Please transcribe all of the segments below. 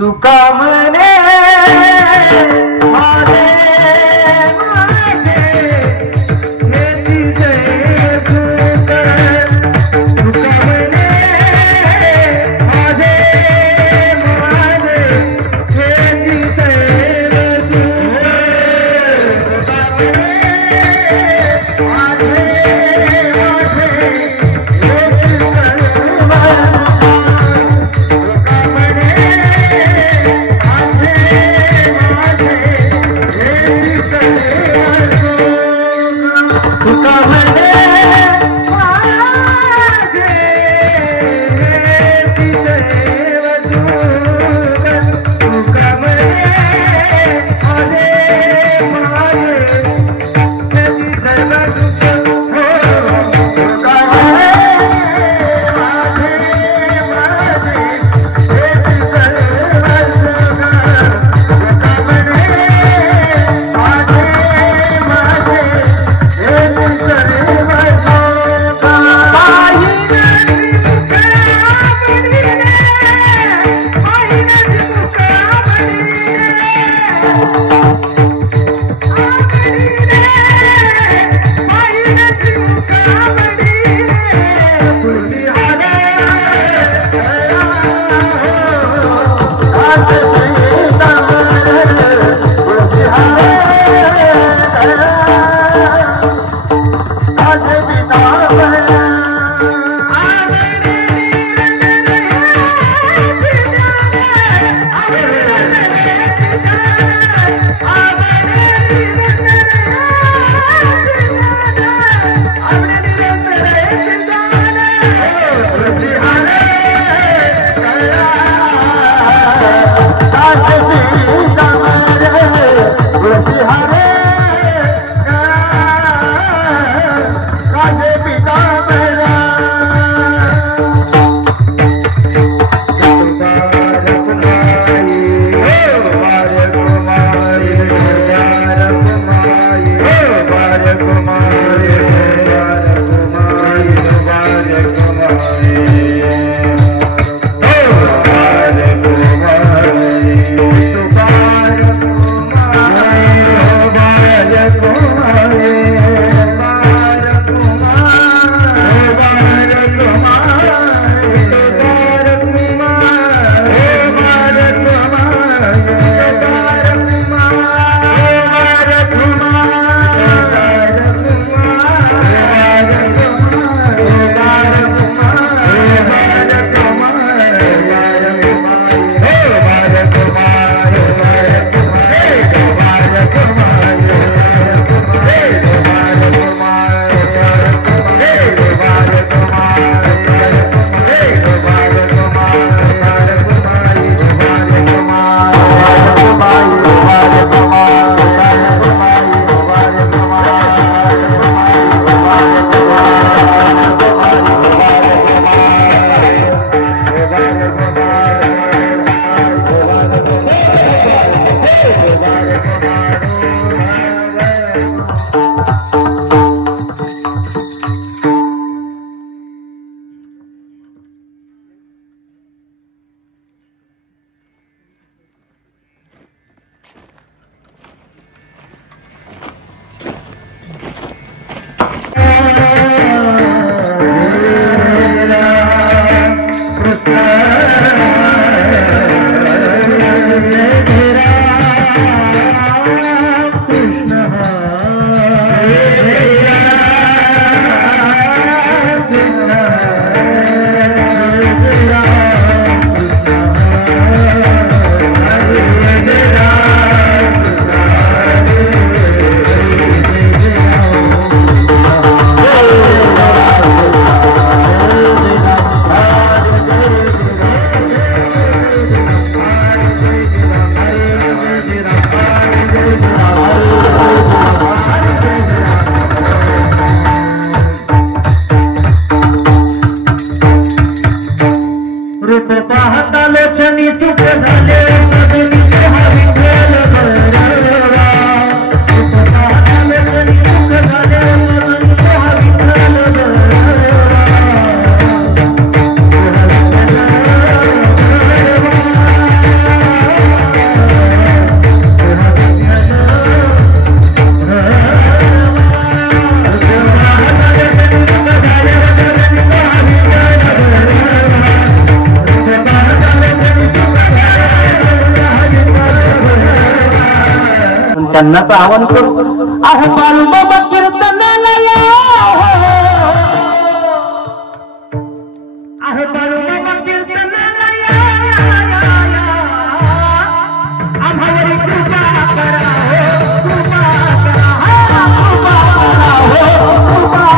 तुका म्हणे माझे माझे हेची जय भूत तुका म्हणे माझे माझे हेची जय भूत आपण त्यांनाच आवाहन करू. आहे बाळूमामा कीर्तनाला या, आहे बाळूमामा कीर्तनाला या, आम्हावरी कृपा करा हो, कृपा करा हो, कृपा करा हो, कृपा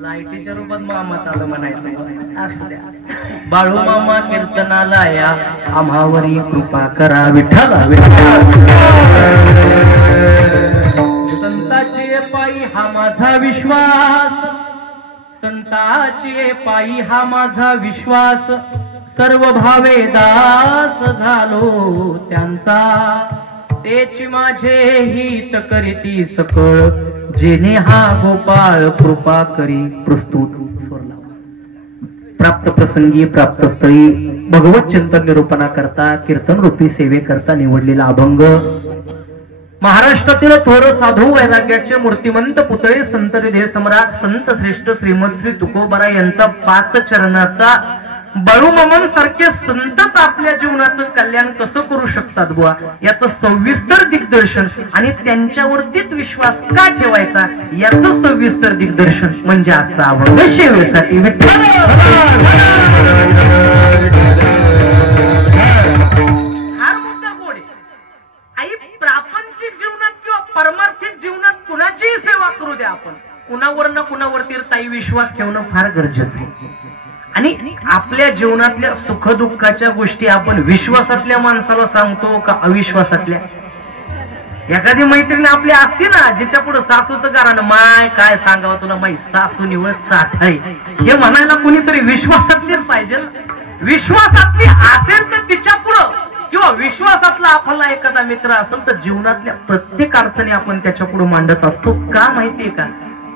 लाईटीच्या रूपात मामा चालू म्हणायचं. असू द्या. बाळूमामा कीर्तनाला या, आम्हावरी कृपा करा विठ्ठला विठ्ठला. संताचे पायी हा माझा विश्वास, संताचे पायी हा माझा विश्वास, सर्व भावे दास झालो त्यांचा, तेची माझे हित करीती सकळ, जेने हा गोपाळ कृपा करी. प्रस्तुत स्वरला प्राप्त प्रसंगी प्राप्त स्थळी भगवत चिंतन निरूपणा करता कीर्तन रूपी सेवे करता निवडलेला अभंग. महाराष्ट्रातील थोर साधू वैराग्याचे मूर्तिमंत पुतळे संत हृदय सम्राट संत श्रेष्ठ श्रीमंत श्री तुकोबाराय यांचा 5 चरणाचा बाळूमामा सारखे संतच आपल्या जीवनाचं कल्याण कसं करू शकतात बुवा याचं सविस्तर दिग्दर्शन आणि त्यांच्यावरतीच विश्वास का ठेवायचा याचं सविस्तर दिग्दर्शन म्हणजे आजचा अभंग सेवेसाठी विठ्ठल. हा मुद्दा गोडे आई प्रापंचिक जीवनात किंवा परमार्थिक जीवनात कुणाचीही सेवा करू द्या, आपण कुणावर ना कुणावरती ताई विश्वास ठेवणं फार गरजेचं आहे. आणि आपल्या जीवनातल्या सुखदुःखाच्या गोष्टी आपण विश्वासातल्या माणसाला सांगतो का अविश्वासातल्या? एखादी मैत्रीण आपली असते ना जिच्या पुढे सासूचं कारण माय काय सांगावं तुला माई सासू निवड साठ आहे हे म्हणायला कुणीतरी विश्वासातलीच पाहिजे. विश्वासातली असेल तर तिच्या पुढं किंवा विश्वासातला आपला एखादा मित्र असेल तर जीवनातल्या प्रत्येक अडचणी आपण त्याच्या पुढे मांडत असतो. का माहितीये का?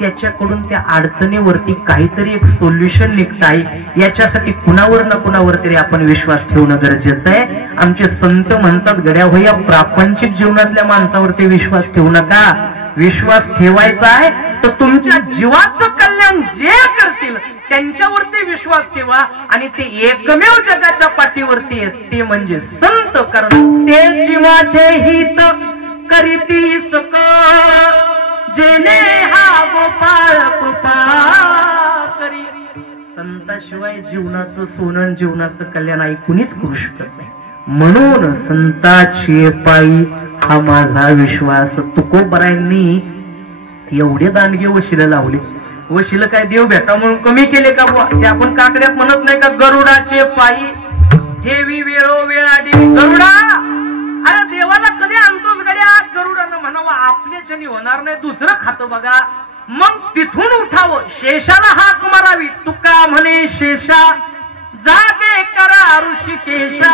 त्याच्याकडून त्या अडचणीवरती काहीतरी एक सोल्युशन निघत आहे याच्यासाठी कुणावर ना कुणावर तरी आपण विश्वास ठेवणं गरजेचं आहे. आमचे संत म्हणतात गड्या हो या प्रापंचिक जीवनातल्या माणसावरती विश्वास ठेवू नका. विश्वास ठेवायचा आहे तर तुमच्या जीवाचं कल्याण जे करतील त्यांच्यावरती विश्वास ठेवा आणि ते एकमेव जगाच्या पाठीवरती आहेत ते म्हणजे संत. कारण ते जीवाचे हित करीती सक जेने हा गोपाळ कृपा करी. संताशिवाय जीवनाचं सोनं जीवनाचं कल्याण आई कुणीच करू शकत नाही. म्हणून संताची पायी हा माझा विश्वास. तुकोबारायांनी एवढे दांडगे वशिला लावले. वशिला काय देव भेटा म्हणून कमी केले का बुवा? ते आपण काकड्यात म्हणत नाही का गरुडाचे पायी ठेवी वेळोवेळ आधी गरुडा. अरे देवाला कधी आणतोच गड्या? गरुडानं म्हणावं आपल्याच्यानी होणार नाही दुसरं खातो बघा. मग तिथून उठावं, शेषाला हाक मारावी. तुका म्हणे शेषा जागे करा ऋषिकेशा.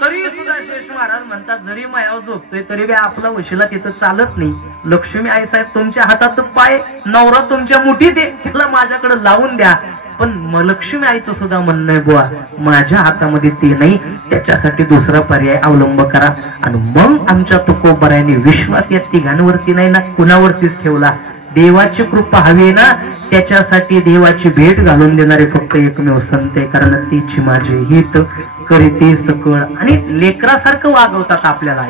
तरी सुद्धा शेष महाराज म्हणतात जरी मायावर झोपतोय तरी बी आपला वशिला तिथं चालत नाही. लक्ष्मी आई साहेब तुमच्या हातात पाय, नवरा तुमच्या मुठीत आहे, तिला माझ्याकडे लावून द्या. पण लक्ष्मी आईचं सुद्धा म्हणणं आहे बुवा माझ्या हातामध्ये ते नाही, त्याच्यासाठी दुसरा पर्याय अवलंब करा. आणि मग आमच्या तुकोबरायाने विश्वास या तिघांवरती नाही ना कुणावरतीच ठेवला. देवाची कृपा हवी ना, त्याच्यासाठी देवाची भेट घालून देणारे फक्त एकमेव संत आहे. कारण तिची माझे हित करीते सकळ. आणि लेकरासारखं वागवतात आपल्याला.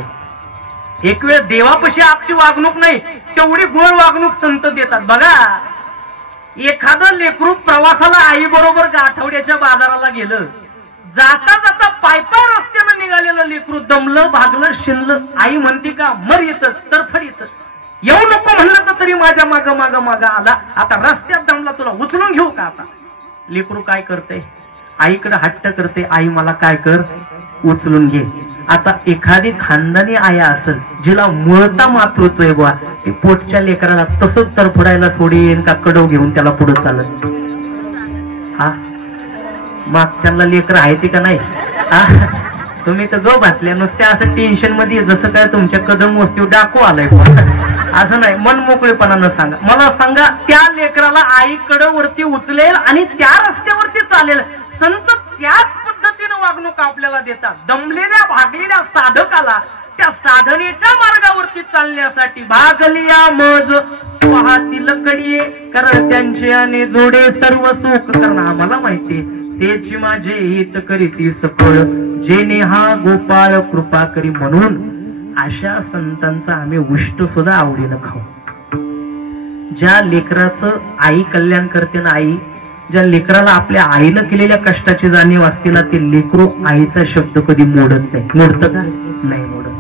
एक वेळ देवापाशी आपली वागणूक नाही तेवढी गोड वागणूक संत देतात. बघा एखादं लेकरू प्रवासाला आई बरोबर आठवड्याच्या बाजाराला गेलं, जाता जाता पाय पाय रस्त्यानं निघालेलं लेकरू दमलं भागलं शिनलं, आई म्हणते का मर येतच तरफडीत, येऊ नको म्हणलं तर तरी माझ्या माग माग माग आला, आता रस्त्यात दमला तुला उचलून घेऊ का. आता लेकरू काय करते, आईकडे हट्ट करते, आई मला काय कर उचलून घे. आता एखादी खानदानी आया असेल जिला मुळता मातृत्व आहे बुवा, ती पोटच्या लेकराला तसंच तरफडायला सोडीन का कडव घेऊन त्याला पुढे चालत. हा मागच्याला लेकर आहे ती का नाही. तुम्ही तर ग बसल्या नुसत्या असं टेन्शन मध्ये जसं काय तुमच्या कदम वस्ती डाकू आलाय. असं नाही, मन मोकळेपणानं सांगा. मला सांगा त्या लेकराला आई कडवरती उचलेल आणि त्या रस्त्यावरती चालेल. संत त्याच पद्धतीनं वागणूक आपल्याला देतात. दमलेल्या भागलेल्या साधकाला त्या साधनेच्या मार्गावरती चालण्यासाठी भागलिया मज वाहतील कडीये कारण त्यांचे आणि जोडे सर्व सुख. कारण आम्हाला माहिती तेची माझे हित करीती सकळ जेने हा गोपाळ कृपा करी. म्हणून अशा संतांचा आम्ही उष्ट सुद्धा आवडीनं खाऊ. ज्या लेकराचं आई कल्याण करते ना, आई ज्या लेकराला आपल्या आईनं केलेल्या कष्टाची जाणीव असते ना, ते लेकरू आईचा शब्द कधी मोडत नाही. मोडतं का नाही मोडत.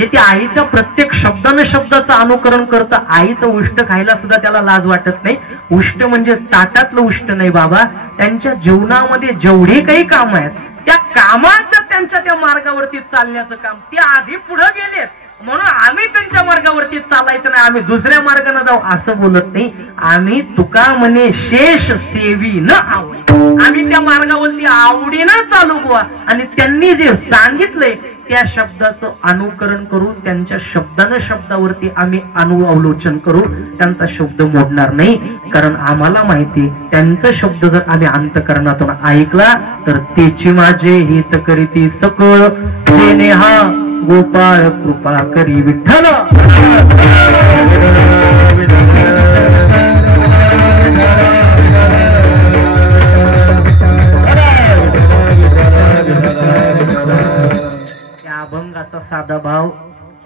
ते आईच्या प्रत्येक शब्दानं शब्दाचं अनुकरण करतं. आईचं उष्ट खायला सुद्धा त्याला लाज वाटत नाही. उष्ट म्हणजे ताटातलं उष्ट नाही बाबा, त्यांच्या जीवनामध्ये जेवढे काही काम आहेत त्या कामाच्या त्यांच्या त्या मार्गावरती चालण्याचं काम ते आधी पुढे गेलेत. म्हणून आम्ही त्यांच्या मार्गावरती चालायचं नाही, आम्ही दुसऱ्या मार्गाने जाऊ असं बोलत नाही. आम्ही तुका म्हणे शेष सेवी न आवड, आम्ही त्या मार्गावरती आवडीनं चालू बुवा. आणि त्यांनी जे सांगितलंय त्या शब्दाचं अनुकरण करू, त्यांच्या शब्दानं शब्दावरती आम्ही अवलोकन करू. त्यांचा शब्द मोडणार नाही. कारण आम्हाला माहिती त्यांचा शब्द जर आम्ही अंतकरणातून ऐकला तर तेची माझे हित करीती सकळ जेने हा गोपाळ कृपा करी. विठ्ठल अभंगाचा साधा भाव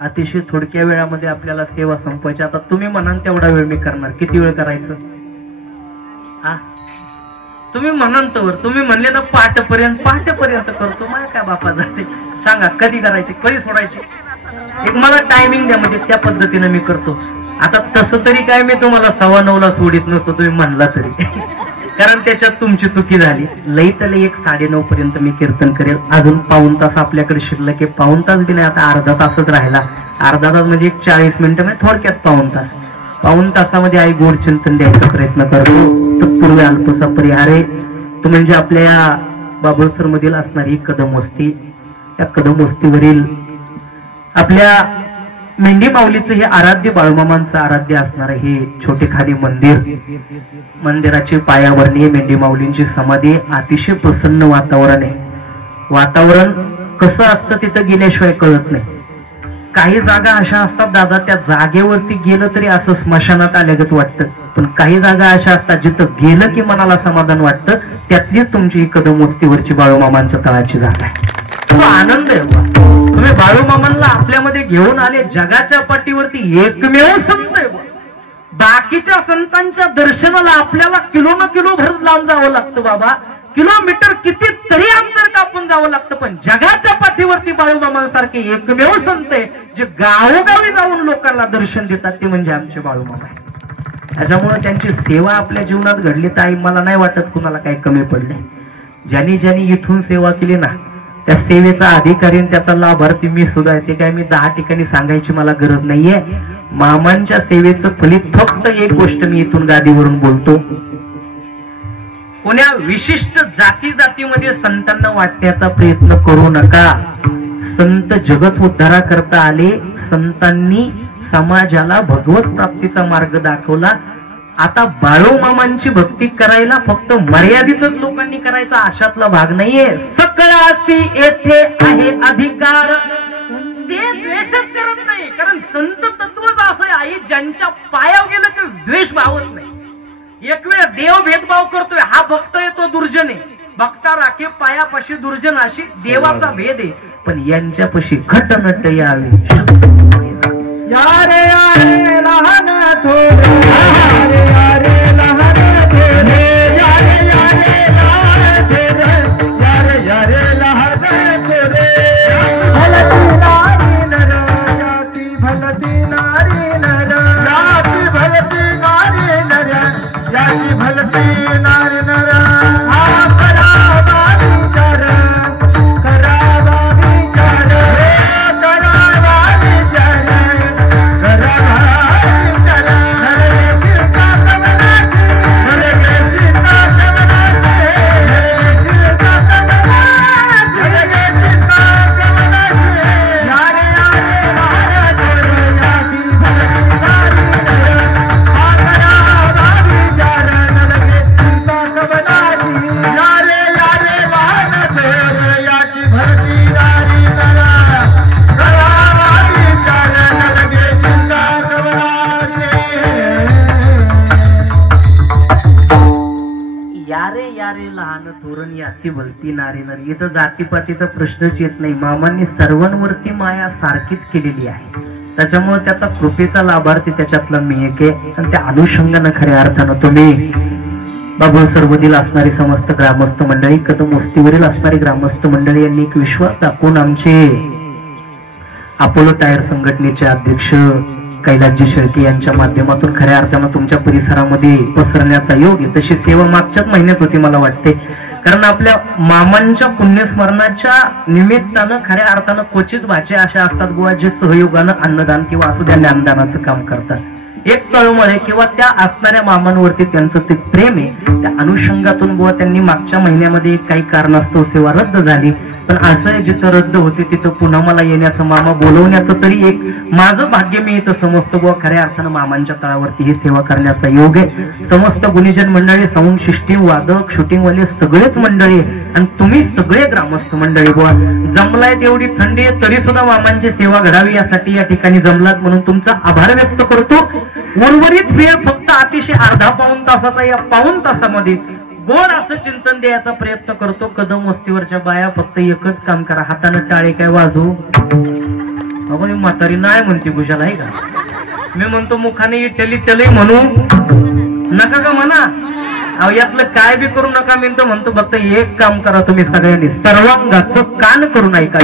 अतिशय थोडक्या वेळामध्ये आपल्याला सेवा संपवायची. आता तुम्ही म्हणाल तेवढा वेळ मी करणार. किती वेळ करायचं तुम्ही म्हणाल तर, तुम्ही म्हणले तर पहाटेपर्यंत करतो. मला काय बापा जाते सांगा कधी करायची कधी सोडायची. एक मला टायमिंग द्या म्हणजे त्या पद्धतीने मी करतो. आता तसं तरी काय मी तुम्हाला 9:15 सोडित नसतो तुम्ही म्हणला तरी, कारण त्याच्यात तुमची चुकी झाली. लई तर लई 8:30 पर्यंत मी कीर्तन करेल. अजून पाऊण तास आपल्याकडे शिल्लक आहे. पाऊण तास बी नाही, आता अर्धा तासच राहिला. अर्धा तास म्हणजे 40 मिनिटं म्हणजे थोडक्यात पाऊण तास. पाऊण तासामध्ये आई गोड चिंतन द्यायचा प्रयत्न करतो. तत्पूर्वी अल्पसा परिहार आहे तो म्हणजे आपल्या बाबळसर मधील असणारी कदम वस्ती. त्या कदम वस्तीवरील आपल्या मेंढी माऊलीचं हे आराध्य बाळूमामांचं आराध्य असणार हे छोटेखानी मंदिर. मंदिराची पायाभरणी, मेंढी माऊलींची समाधी, अतिशय प्रसन्न वातावरण आहे. वातावरण कसं असतं तिथं गेल्याशिवाय कळत नाही. काही जागा अशा असतात दादा त्या जागेवरती गेलं तरी असं स्मशानात आल्यागत वाटतं. पण काही जागा अशा असतात जिथं गेलं की मनाला समाधान वाटतं. त्यातलीच तुमची ही कदम वस्तीवरची बाळूमामांच्या तळाची जागा आहे. तो आनंद आहे. तुम्ही बाळूमामांना आपल्यामध्ये घेऊन आले. जगाच्या पाठीवरती एकमेव संत आहे. बाकीच्या संतांच्या दर्शनाला आपल्याला किलो न किलो भर लांब जावं लागतं बाबा. किलोमीटर किती तरी अंतर कापून जावं लागतं. पण जगाच्या पाठीवरती बाळूमामांसारखे एकमेव संत आहे जे गावोगावी जाऊन लोकांना दर्शन देतात, ते म्हणजे आमचे बाळूमामा आहे. त्याच्यामुळे त्यांची सेवा आपल्या जीवनात घडली तर आई मला नाही वाटत कुणाला काही कमी पडले. ज्यांनी ज्यांनी इथून सेवा केली ना त्या सेवेचा अधिकारी आणि त्याचा लाभार्थी मी सुद्धा आहे. ते काय मी 10 ठिकाणी सांगायची मला गरज नाहीये. मामांच्या सेवेचं फलित फक्त एक गोष्ट मी इथून गादीवरून बोलतो, कोण्या विशिष्ट जाती जातीमध्ये संतांना वाटण्याचा प्रयत्न करू नका. संत जगत उद्धारा करता आले, संतांनी समाजाला भगवत प्राप्तीचा मार्ग दाखवला. आता बाळू मामांची भक्ती करायला फक्त मर्यादितच लोकांनी करायचा अशातला भाग नाहीये. सकळासी येथे आहे अधिकार, ते द्वेषच करत नाही. कारण संत तत्वच असं आहे ज्यांच्या पायावर गेलं की द्वेष भावत नाही. एक वेळ देव भेदभाव करतोय, हा भक्त आहे तो दुर्जन आहे, भक्ता राखे पायापाशी दुर्जन, अशी देवाचा भेद आहे. पण यांच्यापाशी घटनट यावे. यारे यारे लहान थोरे, यारे यारे लहान थोरे, यारे यारे लहान थोरे, यारे यारे लहान थोरे. भलती नारी नर, याती भलती नारी नर, याती भलती नारी नर, याती भलती नारी नर. हा करावा विचार, करावा विचार, करावा विचार. धोरण याती भलती नारी नर. इथं जातीपातीचा प्रश्नच येत नाही. मामांनी सर्वांवरती माया सारखीच केलेली आहे. त्याच्यामुळे त्याचा कृपेचा लाभार्थी त्याच्यातला मी एक आहे. आणि त्या अनुषंगानं खऱ्या अर्थानं तुम्ही बाबा सर्वदील असणारी समस्त ग्रामस्थ मंडळी, कदम वस्तीवरील असणारी ग्रामस्थ मंडळी यांनी एक विश्वास दाखवून आमचे अपोलो टायर संघटनेचे अध्यक्ष कैलासजी शेळके यांच्या माध्यमातून खऱ्या अर्थानं तुमच्या परिसरामध्ये पसरण्याचा योग आहे. तशी सेवा मागच्याच महिन्यात होती मला वाटते. कारण आपल्या मामांच्या पुण्यस्मरणाच्या निमित्तानं खऱ्या अर्थानं क्वचित भाचे अशा असतात गोवा जे सहयोगानं अन्नदान किंवा असू द्या ज्ञानदानाचं काम करतात. एक तळमळ आहे किंवा त्या असणाऱ्या मामांवरती त्यांचं ते प्रेम आहे. त्या अनुषंगातून गोवा त्यांनी मागच्या महिन्यामध्ये काही कारणास्तव सेवा रद्द झाली. पण असं जिथं रद्द होते तिथं पुन्हा मला येण्याचं, मामा बोलवण्याचं तरी एक माझं भाग्य मी इथं समजतो बुवा. खऱ्या अर्थानं मामांच्या तळावरती ही सेवा करण्याचा योग आहे. समस्त गुणीजन मंडळी, साऊंड सिस्टीम, वादक, शूटिंगवाले सगळेच मंडळी आणि तुम्ही सगळे ग्रामस्थ मंडळी बुवा जमलाय. एवढी थंडी आहे तरी सुद्धा मामांची सेवा घडावी यासाठी या ठिकाणी जमलात म्हणून तुमचा आभार व्यक्त करतो. उर्वरित वेळ फक्त अतिशय अर्धा पाऊण तासाचा, या पाऊण तासामध्ये गोड असं चिंतन द्यायचा प्रयत्न करतो. कदम वस्तीवरच्या बाया फक्त एकच काम करा, हाताने टाळे काय वाजू. अगो मी म्हातारी नाही म्हणते कुशाला आहे का. मी म्हणतो मुखाने इटली टली म्हणू नका का म्हणा. अहो यातलं काय बी करू नका. मी तर म्हणतो फक्त एक काम करा तुम्ही सगळ्यांनी, सर्वांगाचं कान करून ऐका.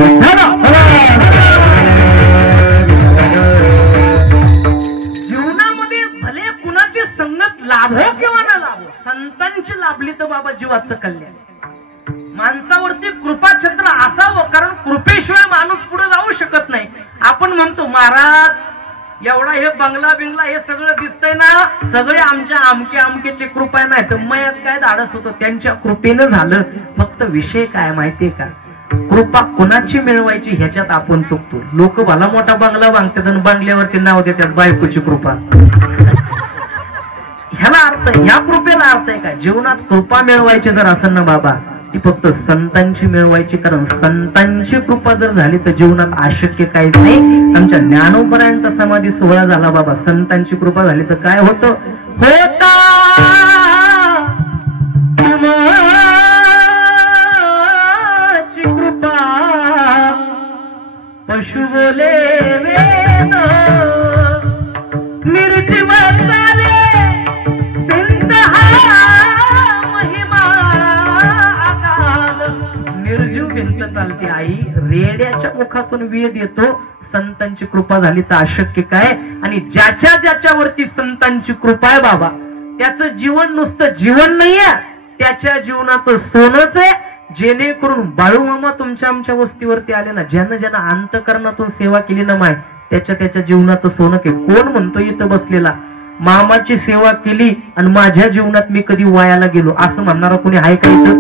जीवनामध्ये भले कुणाची संगत लाभो किंवा न लाभो, संतांची लाभली तर बाबा जीवाचं कल्याण. माणसावरती कृपाछत्र असावं, कारण कृपेशिवाय माणूस पुढे जाऊ शकत नाही. आपण म्हणतो महाराज एवढा हे बंगला बिंगला हे सगळं दिसतंय ना, सगळे आमच्या आमके आमकेची कृपा नाही तर मयात काय धाडस होतं, त्यांच्या कृपेनं झालं. फक्त विषय काय माहितीये का, कृपा कोणाची मिळवायची ह्याच्यात आपण चुकतो. लोक भला मोठा बंगला बांधतात आणि बंगल्यावरती नाव देतात बायकोची कृपा. ह्याला अर्थ, ह्या कृपेला अर्थ आहे का, जीवनात कृपा मिळवायची जर असेल ना बाबा, ती फक्त संतांची मिळवायची. कारण संतांची कृपा जर झाली तर जीवनात अशक्य काहीच नाही. आमच्या ज्ञानोबरायांचा समाधी सोहळा झाला बाबा, संतांची कृपा झाली तर काय होतं, होता कृपा पशु बोले वेद, निर्जीव चाले बिंद महिमा आगाध. निर्जीव भिंत चालते आई, रेड्याच्या मुखातून वेद येतो. संतांची कृपा झाली तर अशक्य काय. आणि ज्याच्या ज्याच्यावरती संतांची कृपा आहे बाबा, त्याचं जीवन नुसतं जीवन नाहीये, त्याच्या जीवनाचं सोनच आहे. जेणेकरून बाळूमामा तुमच्या आमच्या वस्तीवरती आले ना, ज्यानं ज्यानं अंतकरणातून सेवा केली ना माय, त्याच्या जीवनाचं सोनं केलं. कोण म्हणतो इथं बसलेला मामाची सेवा केली आणि माझ्या जीवनात मी कधी वायाला गेलो असं म्हणणारा कोणी आहे का इथं?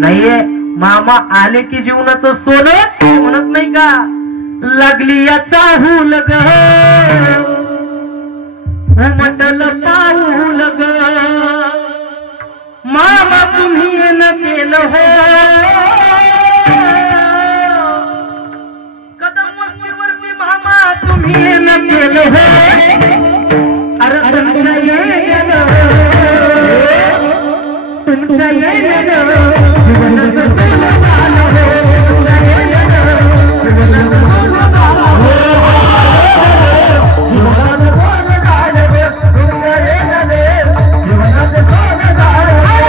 नाहीये. मामा आले की जीवनाचं सोनं म्हणत नाही का? लागली याचा हुल ग म्हटल पाऊल ग, मामा तुम्ही न केलं हो. कदम वस्तीवरती मामा तुम्ही न केलं हो. अरे तुमच्या येण्यानं तुमच्या येण्यानं जीवनाचं सोनं झालं हो. तुमच्या येण्यानं जीवनाचं सोनं झालं हो. जीवनाचं सोनं झालं हो. तुमच्या येण्यानं जीवनाचं सोनं झालं हो.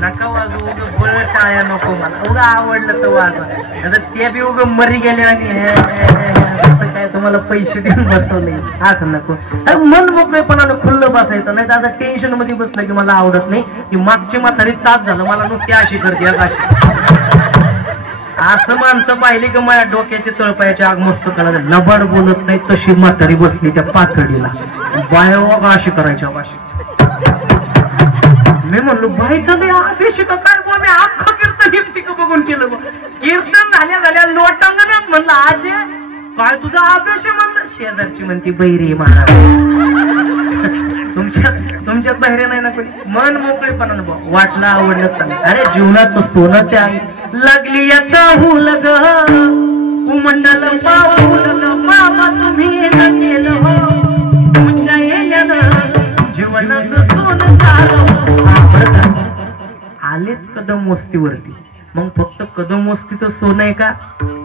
नका वाजू बळ टाळ्या नको मला. उगा आवडलं तर वाजवा, आता ते बी उग मरी गेले आणि काय तुम्हाला पैसे देऊन बसवले असं नको. मन मोकळेपणानं खुल्लं बसायचं, नाही तर आता टेन्शन मध्ये बसलं की मला आवडत नाही. की मागची म्हातारी तास झालं मला नुसती अशी करते अशी. असं माणसं पाहिली की माझ्या डोक्याचे तळपायाचे आग मस्त कळा लबाड बोलत नाही तशी म्हातारी बसली त्या पातळीला. बाया अशी करायच्या अशी. मी म्हणलो बाईचं नाही अभिषेक काय बोल, मी अख्खं कीर्तन हिमतिक बघून केलं. कीर्तन झाल्या लोटांगणात म्हणलं आज काय तुझा अभिषेक म्हणलं. शेजारची म्हणती बैरे महाराज. तुमच्यात बहिरे नाही ना कोणी. मन मोकळेपणानं वाटलं आवडलं चांगलं. अरे जीवनाचं सोनं ते आहे. लागली याचा हुल ग उमंडल पाऊल ग, मामा तुम्ही न केलं हो. तुमच्या येण्यानं जीवनाचं सोनं झालं. आलेत कदम वस्तीवरती, मग फक्त कदम वस्तीचं सोनं आहे का?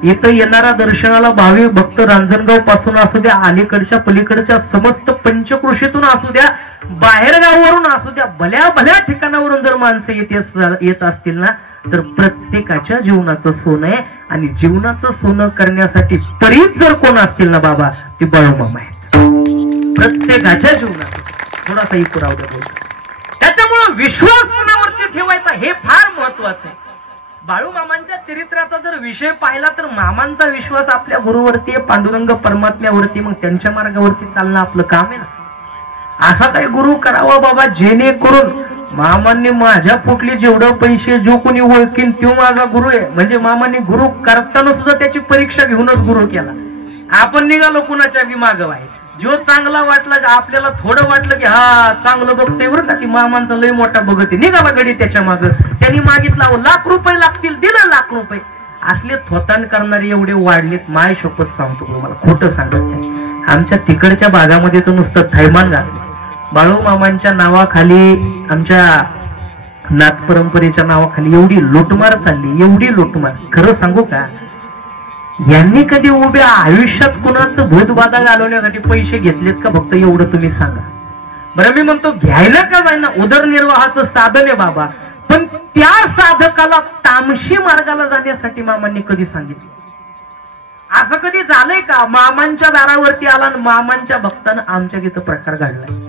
इथं येणारा दर्शनाला भाविक भक्त रांजणगाव पासून असू द्या, अलीकडच्या पलीकडच्या समस्त पंचकृषीतून असू द्या, बाहेर गावावरून असू द्या, भल्या भल्या ठिकाणावरून जर माणसं येत असतील ना, तर प्रत्येकाच्या जीवनाचं सोनं आहे. आणि जीवनाचं सोनं करण्यासाठी तरीच जर कोण असतील ना बाबा, ते बाळूमामा आहेत. प्रत्येकाच्या जीवनात थोडासा पुरावा बोलतो. त्याच्यामुळं विश्वास कोणावरती ठेवायचा हे फार महत्वाचं आहे. बाळूमामांच्या चरित्राचा जर विषय पाहिला तर मामांचा विश्वास आपल्या गुरुवरती आहे, पांडुरंग परमात्म्यावरती. मग त्यांच्या मार्गावरती चालणं आपलं काम आहे ना. असा काही गुरु करावा बाबा जेणेकरून मामांनी माझ्या पोटली जेवढं पैसे जो कोणी ओळखीन तो माझा गुरु आहे. म्हणजे मामांनी गुरु करताना सुद्धा त्याची परीक्षा घेऊनच गुरु केला. आपण निघालो कुणाच्या बी मागं आहे. जो चांगला वाटला, आपल्याला थोडं वाटलं की हा चांगलं बघतोय बरं का, ती मामांचा लय मोठा बघते, निघाला गडी त्याच्या मागं. त्यांनी मागितला लाख रुपये लागतील, दिला लाख रुपये. असले थोताण करणारे एवढे वाढलेत. माय शपथ सांगतो तुम्हाला, खोटं सांगत नाही. आमच्या तिकडच्या भागामध्ये तर नुसतं थैमान घातलं. बाळूमामांच्या नावाखाली, आमच्या नाथ परंपरेच्या नावाखाली एवढी लुटमार चालली, एवढी लुटमार. खरं सांगू का, यांनी कधी उभ्या आयुष्यात कुणाचं भूतबाधा घालवण्यासाठी पैसे घेतलेत का? फक्त एवढं तुम्ही सांगा बरं. मी म्हणतो घ्यायला का जाईना, उदरनिर्वाहाचं साधन आहे बाबा, पण त्या साधकाला तामशी मार्गाला जाण्यासाठी मामांनी कधी सांगितलं? असं कधी झालंय का? मामांच्या दारावरती आला आणि मामांच्या भक्तानं आमच्या तिथं प्रकार घडलाय.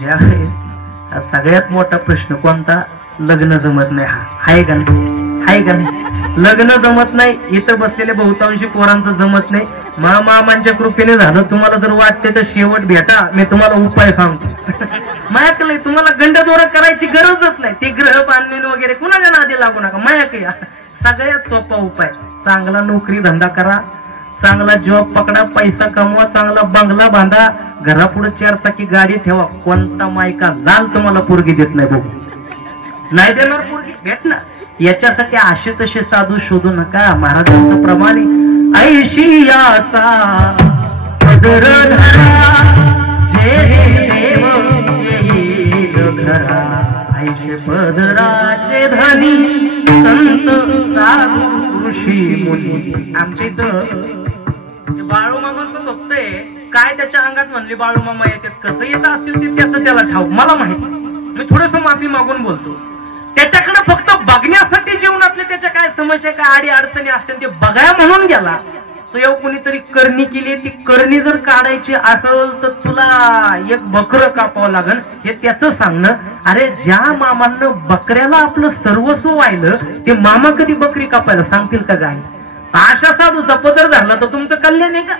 ज्यावेळेस सगळ्यात मोठा प्रश्न कोणता? लग्न जमत नाही. हाय का नाही? हाय का नाही? लग्न जमत नाही. इथं बसलेले बहुतांशी पोरांचं जमत नाही. मामांच्या कृपेने झालं. तुम्हाला जर वाटते तर शेवट भेटा, मी तुम्हाला उपाय सांगतो. मायाकडे तुम्हाला गंडदोरं करायची गरजच नाही. ते ग्रह बांधणी वगैरे कुणाच्या नादी लागू नका. मायाकडे सगळ्यात सोपा उपाय, चांगला नोकरी धंदा करा, चांगला जॉब पकडा, पैसा कमवा, चांगला बंगला बांधा, घरापुढे 4 चाकी गाडी ठेवा, कोणता मायका लाल तुम्हाला पोरगी देत नाही बघू, नाही देणार पोरगी, भेटणार. याच्यासाठी असे तसे साधू शोधू नका. महाराजांचं प्रमाणे ऐशियाचा पदर धरा, जे देव येईल घरा, ऐशे पदराचे धनी संत साधू ऋषी मुनी. आमच्या इथं बाळू मामाचं बघतोय काय त्याच्या अंगात म्हणले बाळू मामा येतात, कसं येत असतील ते त्याचं त्याला ठाऊक, मला माहित. मी थोडस माफी मागून बोलतो. त्याच्याकडे फक्त बघण्यासाठी जीवनातले त्याच्या काय समस्या काय अडी अडचणी असतील ते बघाय म्हणून गेला तो. येऊ कोणीतरी करणी केली, ती करणी जर काढायची असेल तर तुला एक बकरं कापावं लागल, हे त्याचं सांगणं. अरे ज्या मामानं बकऱ्याला आपलं सर्वस्व वाहिलं ते मामा कधी बकरी कापायला सांगतील का गाय? अशा साधूचा पदर धरला तर तुमचं कल्याण आहे का?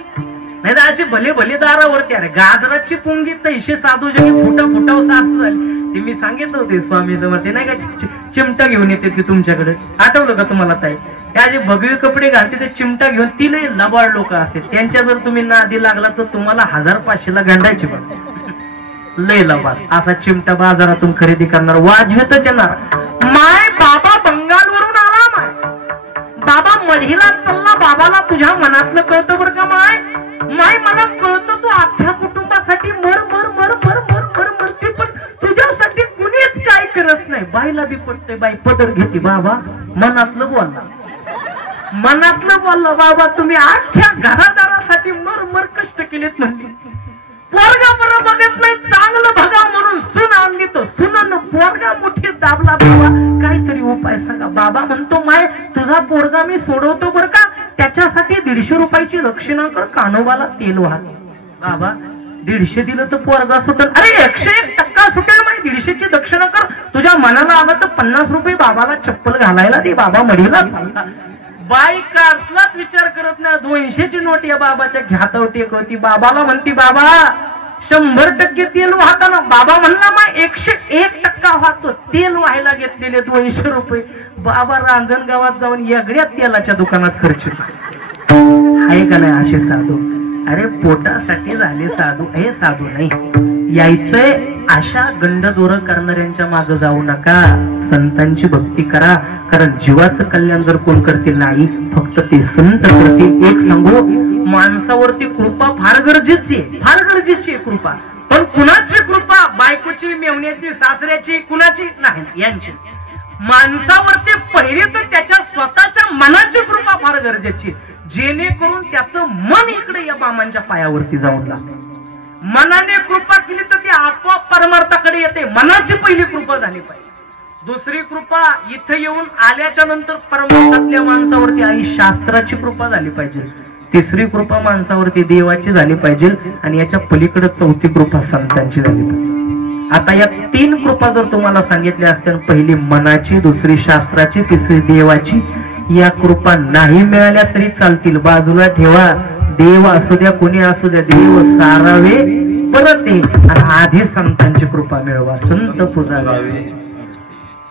नाही तर अशी भले भले दारावरती. अरे गाजराची पुंगी तैशे साधू जगी फुटा फुटाव साधू झाले. ते मी सांगितलं होते स्वामी जवळ, ते नाही का चिमटा घेऊन येते ते तुमच्याकडे, आठवलं का तुम्हाला ताई? त्या जे भगवे कपडे घालते ते चिमटा घेऊन, ती लय लबाड लोक असते, त्यांच्या जर तुम्ही नादी लागला तर तुम्हाला 1500ला गंडायची बघ, लय लबाड. असा चिमटा बाजारातून खरेदी करणार, वाजवेतच येणार. माय बाबा बंगालवरून आला, माय बाबा मढीला चालला, बाबाला तुझ्या मनातलं कळतं बरं का माय? माय मला कळतं तू अख्ख्या कुटुंबासाठी मर मर मर मर मर मर मरते, पण तुझ्यासाठी कुणीच काय करत नाही. बाईला बी पटतंय, बाई पदर घेते. बाबा मनातलं बोलला, मनातलं बोलला. बाबा तुम्ही अख्ख्या घरादारासाठी मर मर कष्ट केलेत म्हणते. पोरगा बरं बघत नाही, चांगलं बघा म्हणून सून आणली, तो सुनानं पोरगा मुठीत दाबला. बाबा काहीतरी उपाय सांगा. बाबा म्हणतो माय तुझा पोरगा मी सोडवतो बरं का, त्याच्यासाठी 150 रुपयाची दक्षिणा कर, कानोबाला तेल वाहत. बाबा 150 दिलं तर पोरगा सुटेल? अरे 101% सुटेल. माय 150ची दक्षिणा कर, तुझ्या मनाला आलं तर 50 रुपये बाबाला चप्पल घालायला दे. बाबा मडीला चालला. बाई कसलाच विचार करत नाही, 200ची नोट या बाबाच्या घ्यातावर टेकवती. बाबाला म्हणती बाबा 100% तेल वाहताना. बाबा म्हणला मा 101% वाहतो. तेल व्हायला घेतलेले 200 रुपये. बाबा रांजणगावात जाऊन वेगळ्या तेलाच्या दुकानात खर्च आहे का नाही असे साधू? अरे पोटासाठी झाले साधू, हे साधू नाही. यायचंय अशा गंडदोर करणाऱ्यांच्या मागे जाऊ नका. संतांची भक्ती करा, कारण जीवाचं कल्याण जर कोण करतील नाही, फक्त ते संत करतील. एक सांगू, माणसावरती कृपा फार गरजेची आहे, फार गरजेची आहे कृपा. पण कुणाची कृपा? बायकोची, मेवण्याची, सासऱ्याची, कुणाची नाही, यांची. माणसावरती पहिली तर त्याच्या स्वतःच्या मनाची कृपा फार गरजेची, जेणेकरून त्याचं मन इकडे या मामांच्या पायावरती जाऊन लागते. मनाने कृपा केली तर ती आपोआप परमार्थाकडे येते. मनाची पहिली कृपा झाली पाहिजे. दुसरी कृपा इथं येऊन आल्याच्या नंतर परमार्थातल्या माणसावरती आई शास्त्राची कृपा झाली पाहिजे. तिसरी कृपा माणसावरती देवाची झाली पाहिजे, आणि याच्या पलीकडे चौथी कृपा संतांची झाली पाहिजे. आता या 3 कृपा जर तुम्हाला सांगितल्या असत्या, पहिली मनाची, दुसरी शास्त्राची, तिसरी देवाची, या कृपा नाही मिळाल्या तरी चालतील, बाजूला ठेवा. देव असू द्या, कोणी असू द्या, देव सारावे परत आणि आधी संतांची कृपा मिळवा, संत पुजावे.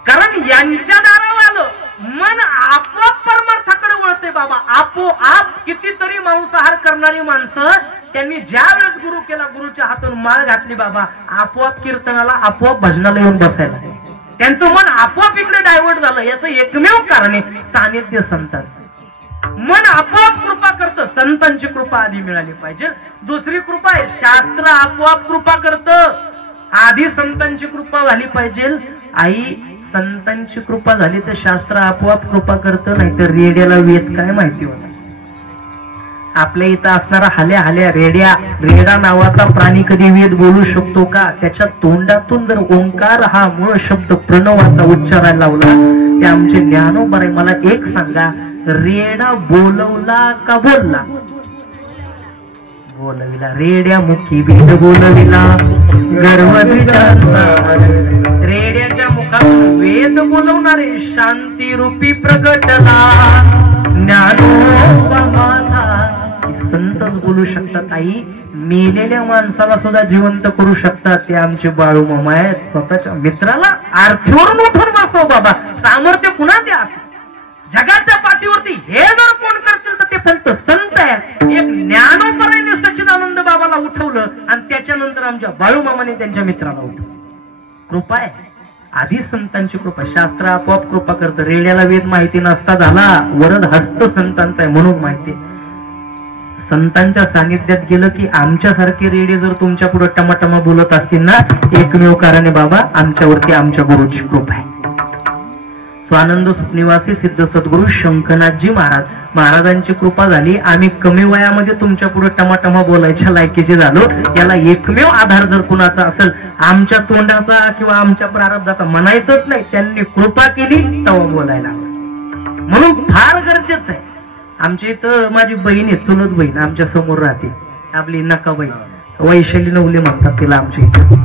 कारण यांच्या दारावालं मन आपोआप परमार्थाकडे वळते. बाबा आपोआप. कितीतरी मांसाहार करणारी माणसं त्यांनी ज्या वेळेस गुरु केला, गुरुच्या हातून माळ घातली, बाबा आपोआप कीर्तनाला, आपोआप भजनाला येऊन बसायला. त्यांचं मन आपोआप इकडे डायव्हर्ट झालं. याचं एकमेव कारण आहे सानिध्य संतांचं. मन आपोआप कृपा करतं. संतांची कृपा आधी मिळाली पाहिजे. दुसरी कृपा आहे शास्त्र आपोआप कृपा करतं, आधी संतांची कृपा झाली पाहिजे. आई संतांची कृपा झाली तर शास्त्र आपोआप कृपा करतं, नाहीतर रेड्याला वेद काय माहिती होता. आपल्या इथं असणारा हाल्या हाल्या रेडा नावाचा प्राणी कधी वेद बोलू शकतो का? त्याच्या तोंडातून जर ओंकार हा मूळ शब्द प्रणवाचा उच्चारायला लावला, ते आमचे ज्ञानोबा आहे. मला एक सांगा, रेडा बोलवला का बोलला? बोलविला. रेड्या मुखी वेद बोलविला, गर्व रेड्याच्या मुखातून वेद बोलवणारे शांती रूपी प्रगटला ज्ञानोबा माझा. संतच बोलू शकतात. आई मेलेल्या माणसाला सुद्धा जिवंत करू शकतात. ते आमचे बाळू मामा आहेत. स्वतःच्या मित्राला आरतीवरून उठून बसव. बाबा सामर्थ्य कुणा ते असं जगाच्या पाठीवरती हे जर कोण करतील तर ते फक्त संत आहेत. आमच्या बाळू मामाने त्यांच्या मित्राला उठव. कृपा आहे, आधी संतांची कृपा. शास्त्र आपोआप कृपा करतं. रेड्याला वेद माहिती नसता झाला, वरद हस्त संतांचा आहे म्हणून माहिती. संतांच्या सानिध्यात गेलं की आमच्यासारखे रेडे जर तुमच्या पुढे टमाटमा बोलत असतील ना, एकमेव कारण आहे बाबा, आमच्यावरती आमच्या गुरुची कृपा आहे. स्वानंद निवासी सिद्ध सद्गुरु शंखनाथजी महाराजांची कृपा झाली. आम्ही कमी वयामध्ये तुमच्या पुढे टमाटमा बोलायच्या लायकीचे झालो. याला एकमेव आधार जर कुणाचा असेल, आमच्या तोंडाचा किंवा आमच्या प्रारब्धाचा म्हणायचंच नाही, त्यांनी कृपा केली तेव्हा बोलायला. म्हणून फार गरजेचं आहे. आमच्या इथं माझी बहीण आहे, चुलत बहीण आमच्या समोर राहते, आपली नकाबाई, वैशाली नवले म्हणतात तिला आमच्या इथं.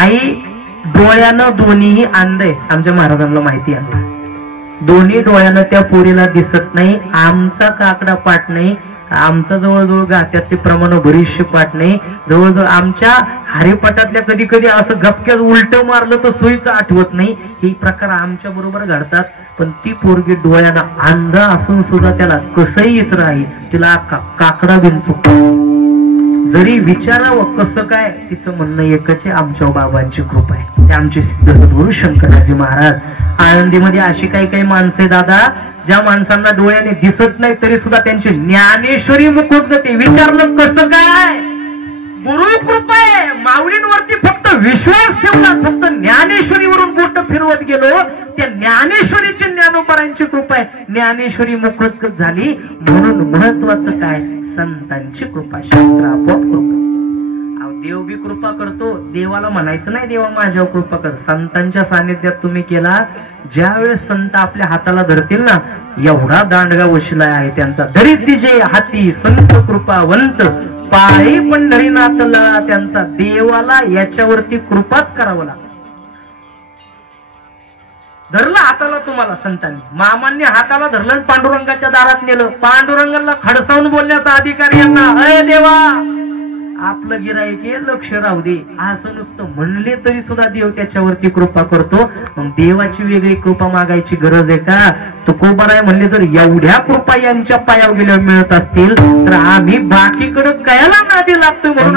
आई डोळ्यानं दोन्हीही अंध आहे, आमच्या महाराजांना माहिती आहे. दोन्ही डोळ्यानं त्या पोरीला दिसत नाही. आमचा काकडा पाठ नाही, आमचा जवळजवळ गात्यात ते प्रमाण बरीचशे पाठ नाही. जवळजवळ आमच्या हरिपाठातल्या कधी कधी असं गपक्यात उलट मारलं तर सोयीचं आठवत नाही. ही प्रकार आमच्या बरोबर घडतात. पण ती पोरगी डोळ्यानं अंध असून सुद्धा त्याला कसंही येत राहील, तिला काकडा बिनचूक जरी विचारावं कसं काय, तिचं म्हणणं एकच आहे, आमच्या बाबांची कृपा आहे. ते आमचे सिद्ध सद्गुरु शंकराजी महाराज. आळंदीमध्ये अशी काही काही माणसे दादा, ज्या माणसांना डोळ्याने दिसत नाही तरी सुद्धा त्यांची ज्ञानेश्वरी मुकुट गती. विचारलं कसं काय? गुरु कृपा आहे. माऊलींवरती फक्त विश्वास ठेवला, फक्त ज्ञानेश्वरीवरून बोट फिरवत गेलो, त्या ज्ञानेश्वरीची ज्ञानोपरांची कृपा आहे. ज्ञानेश्वरी मुकुट झाली. म्हणून महत्वाचं काय? संतांची कृपा, शास्त्र आपोआप कृपा. देव बी कृपा करतो, देवाला म्हणायचं नाही देवा माझ्यावर कृपा कर. संतांच्या सानिध्यात तुम्ही केला, ज्या वेळेस संत आपल्या हाताला धरतील ना, एवढा दांडगा वशिला आहे त्यांचा. धरी तिजे हाती संत कृपावंत, पायी पंढरीनाथला त्यांचा. देवाला याच्यावरती कृपाच करावं लागतं. धरलं हाताला तुम्हाला संतांनी, मामांनी हाताला धरलं, पांडुरंगाच्या दारात नेलं. पांडुरंगाला खडसावून बोलण्याचा अधिकार यांना. अय देवा, आपलं गिराईक लक्ष राहू दे असं नुसतं म्हणले तरी सुद्धा देव त्याच्यावरती कृपा करतो. मग देवाची वेगळी कृपा मागायची गरज आहे का? तुकोबाराय म्हणले, जर एवढ्या कृपा यांच्या पायावर गेल्या मिळत असतील तर आम्ही बाकीकडे कयाला नादी लागतोय. म्हणून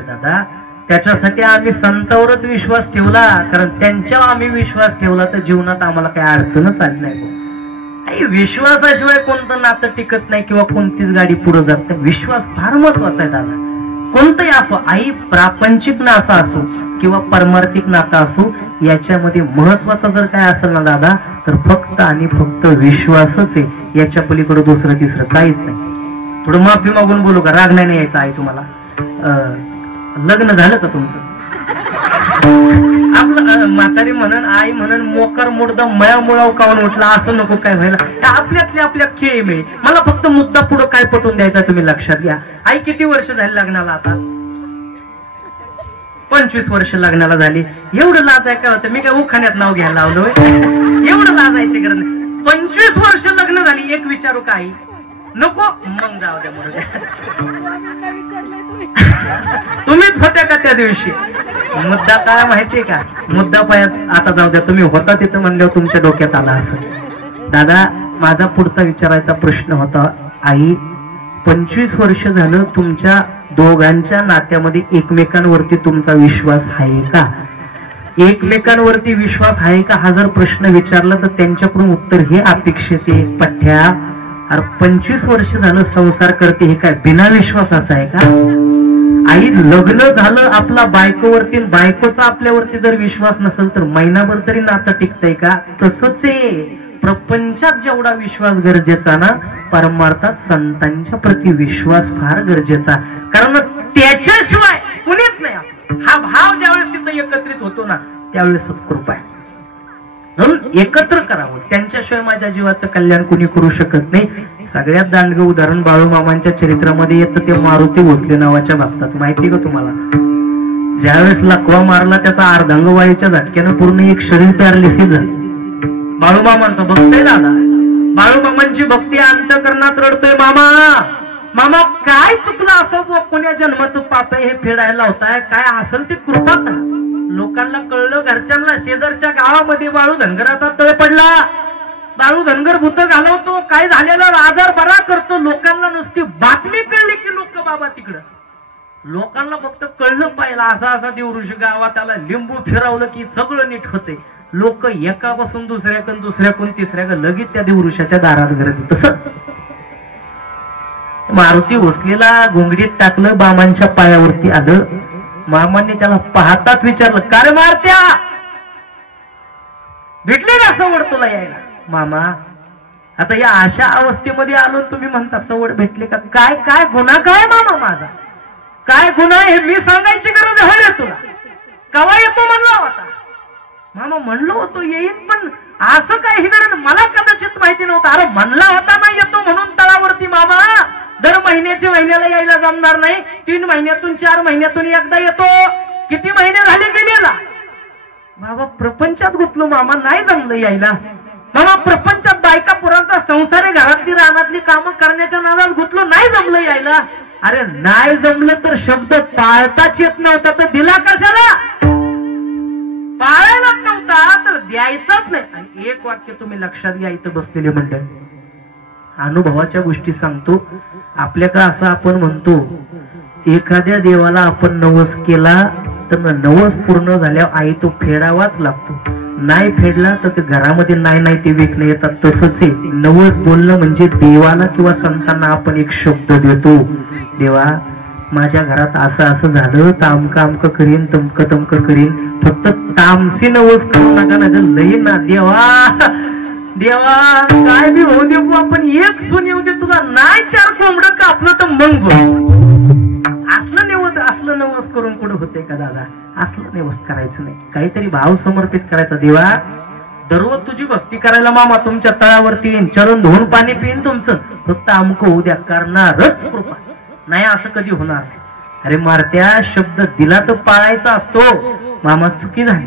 दादा, त्याच्यासाठी आम्ही संतावरच विश्वास ठेवला. कारण त्यांच्यावर आम्ही विश्वास ठेवला तर जीवनात आम्हाला काही अडचणच आली नाही. विश्वासाशिवाय कोणतं नातं टिकत नाही किंवा कोणतीच गाडी पुढे जात नाही. विश्वास फार महत्वाचा आहे दादा. कोणतंही असो, आई प्रापंचिक नातं असो किंवा परमार्थिक नातं असो, याच्यामध्ये महत्वाचं जर काय असेल ना दादा, तर फक्त आणि फक्त विश्वासच आहे. याच्या पलीकडे दुसरं तिसरं काहीच नाही. थोडं माफी मागून बोलू का? राग नाही यायचा आई तुम्हाला. लग्न झालं का तुमचं? आपलं म्हातारी म्हणून, आई म्हणून, मोकर मोडदा मया मुळाव काऊन उठला असं नको काय व्हायला. आपल्यातले आपल्या खेळ मिळेल. मला फक्त मुद्दा पुढे काय पटवून द्यायचा तुम्ही लक्षात घ्या. आई किती वर्ष झाली लग्नाला? आता 25 वर्ष लग्नाला झाली. एवढं लाजाय काय होतं? मी काय उखाण्यात नाव घ्यायला लावलोय? एवढं लाजायची गरज नाही. 25 वर्ष लग्न झाली. एक विचारू का आई, नको मग जाऊ द्या मुरुद्या. तुम्हीच होत्या का त्या दिवशी? मुद्दा काय माहितीये का? मुद्दा पायात आता जाऊ द्या. तुम्ही होता तिथं म्हणल्यावर तुमच्या डोक्यात आला असं. दादा माझा पुढचा विचारायचा प्रश्न होता, आई 25 वर्ष झालं तुमच्या दोघांच्या नात्यामध्ये एकमेकांवरती तुमचा विश्वास आहे का? एकमेकांवरती विश्वास आहे का हा जर प्रश्न विचारला तर त्यांच्याकडून उत्तर हे अपेक्षित आहे, पठ्या अरे 25 वर्ष झालं संसार करते हे काय बिना विश्वासाचा आहे का? आई लग्न झालं आपला बायकोवरती, बायकोचा आपल्यावरती जर विश्वास नसेल तर महिनाभर तरी नातं टिकतंय का? तसंच आहे प्रपंचात जेवढा विश्वास गरजेचा ना, परमार्थात संतांच्या प्रति विश्वास फार गरजेचा. कारण त्याच्याशिवाय कुणीच नाही. हा भाव ज्यावेळेस तिथं एकत्रित होतो ना त्यावेळेसच कृपा आहे. म्हणून एकत्र करावं. त्यांच्याशिवाय माझ्या जीवाचं कल्याण कुणी करू शकत नाही. सगळ्यात दांडगं उदाहरण बाळूमामांच्या चरित्रामध्ये येतं ते मारुती भोसले नावाच्या भक्ताचं. माहिती का तुम्हाला? ज्यावेळेस लकवा मारला त्याचा अर्धांगवायूच्या झटक्यानं पूर्ण एक शरीर पॅरालिसिस झालं. बाळूमामांचा भक्त आहे दादा. बाळूमामांची भक्ती अंतःकरणात रडतोय, मामा मामा काय चुकलं असं? कोण्या जन्माचं पाप आहे हे फेडायला होताय? काय असेल ते कृपा करा. लोकांना कळलं, घरच्यांना, शेजारच्या गावामध्ये बाळू धनगराचा तळ पडला. बाळू धनगर भूत घालवतो, काय झालेला आजार बरा करतो. लोकांना नुसती बातमी कळली की लोक बाबा तिकडं. लोकांना फक्त कळलं पाहिजे असा असा देवऋषी गावात आला, लिंबू फिरवलं की सगळं नीट होते. लोक एकापासून दुसऱ्याकडून दुसऱ्याकडून तिसऱ्याकडे लगेच त्या देवऋषाच्या दारात गर्दी. तसंच मारुती भोसलेला घोंगडीत टाकलं, मामांच्या पायावरती आलं. मामांनी त्याला पाहताच विचारलं, का रे मारत्या भेटले का सवड तुला यायला? मामा आता या अशा अवस्थेमध्ये आलो तुम्ही म्हणता सवड भेटले का? काय काय गुन्हा काय मामा माझा? काय गुन्हा हे मी सांगायची गरज आहे रे तुला? कवा येतो म्हणला होता? मामा म्हणलो होतो येईन, पण असं काय हिरण मला कदाचित माहिती नव्हतं. अरे म्हणला होता ना येतो म्हणून तळावरती. मामा दर महिन्याला यायला जमणार नाही. 3 महिन्यातून 4 महिन्यातून एकदा येतो. किती महिने झाले गेलेला? बाबा प्रपंचात गुंतलो मामा, नाही जमलं यायला. मामा प्रपंचात बायका पुरांचा संसार आहे, घरातली रानातली कामं करण्याच्या नादात गुंतलो, नाही जमलं यायला. अरे नाही जमलं तर शब्द पाळताच येत नव्हता तर दिला कशाला? पाळायलाच नव्हता तर द्यायचाच नाही. आणि एक वाक्य तुम्ही लक्षात घ्या इथं बसलेले मंडळ, अनुभवाच्या गोष्टी सांगतो. आपल्याकडे असं आपण म्हणतो, एखाद्या देवाला आपण नवस केला तर नवस पूर्ण झाल्यावर आई तो फेडावाच लागतो. नाही फेडला तर ते घरामध्ये नाही ते विकणे येतात. तसंच आहे नवस बोलणं म्हणजे देवाला किंवा संतांना आपण एक शब्द देतो, देवा माझ्या घरात असं असं झालं तर अमकं अमकं करीन, तमकं तमकं करीन. फक्त तामसी नवस करू नका ना ग, लई ना देवा देवा काय बी होऊ दे, आपण एक सून येऊ दे तुला, नाही 4 कोंबडं कापलं तर मग बघ. असलं नवस करून कुठं होते का दादा? असलं नवस करायचं नाही. काहीतरी भाव समर्पित करायचा. देवा दररोज तुझी भक्ती करायला मामा तुमच्या तळावरती येईन, चरण धुवून पाणी पिईन तुमचं, फक्त अमकं होऊ द्या, करणारच कृपा. नाही असं कधी होणार नाही. अरे मारत्या शब्द दिला तर पाळायचा असतो. मामा चुकी झाली,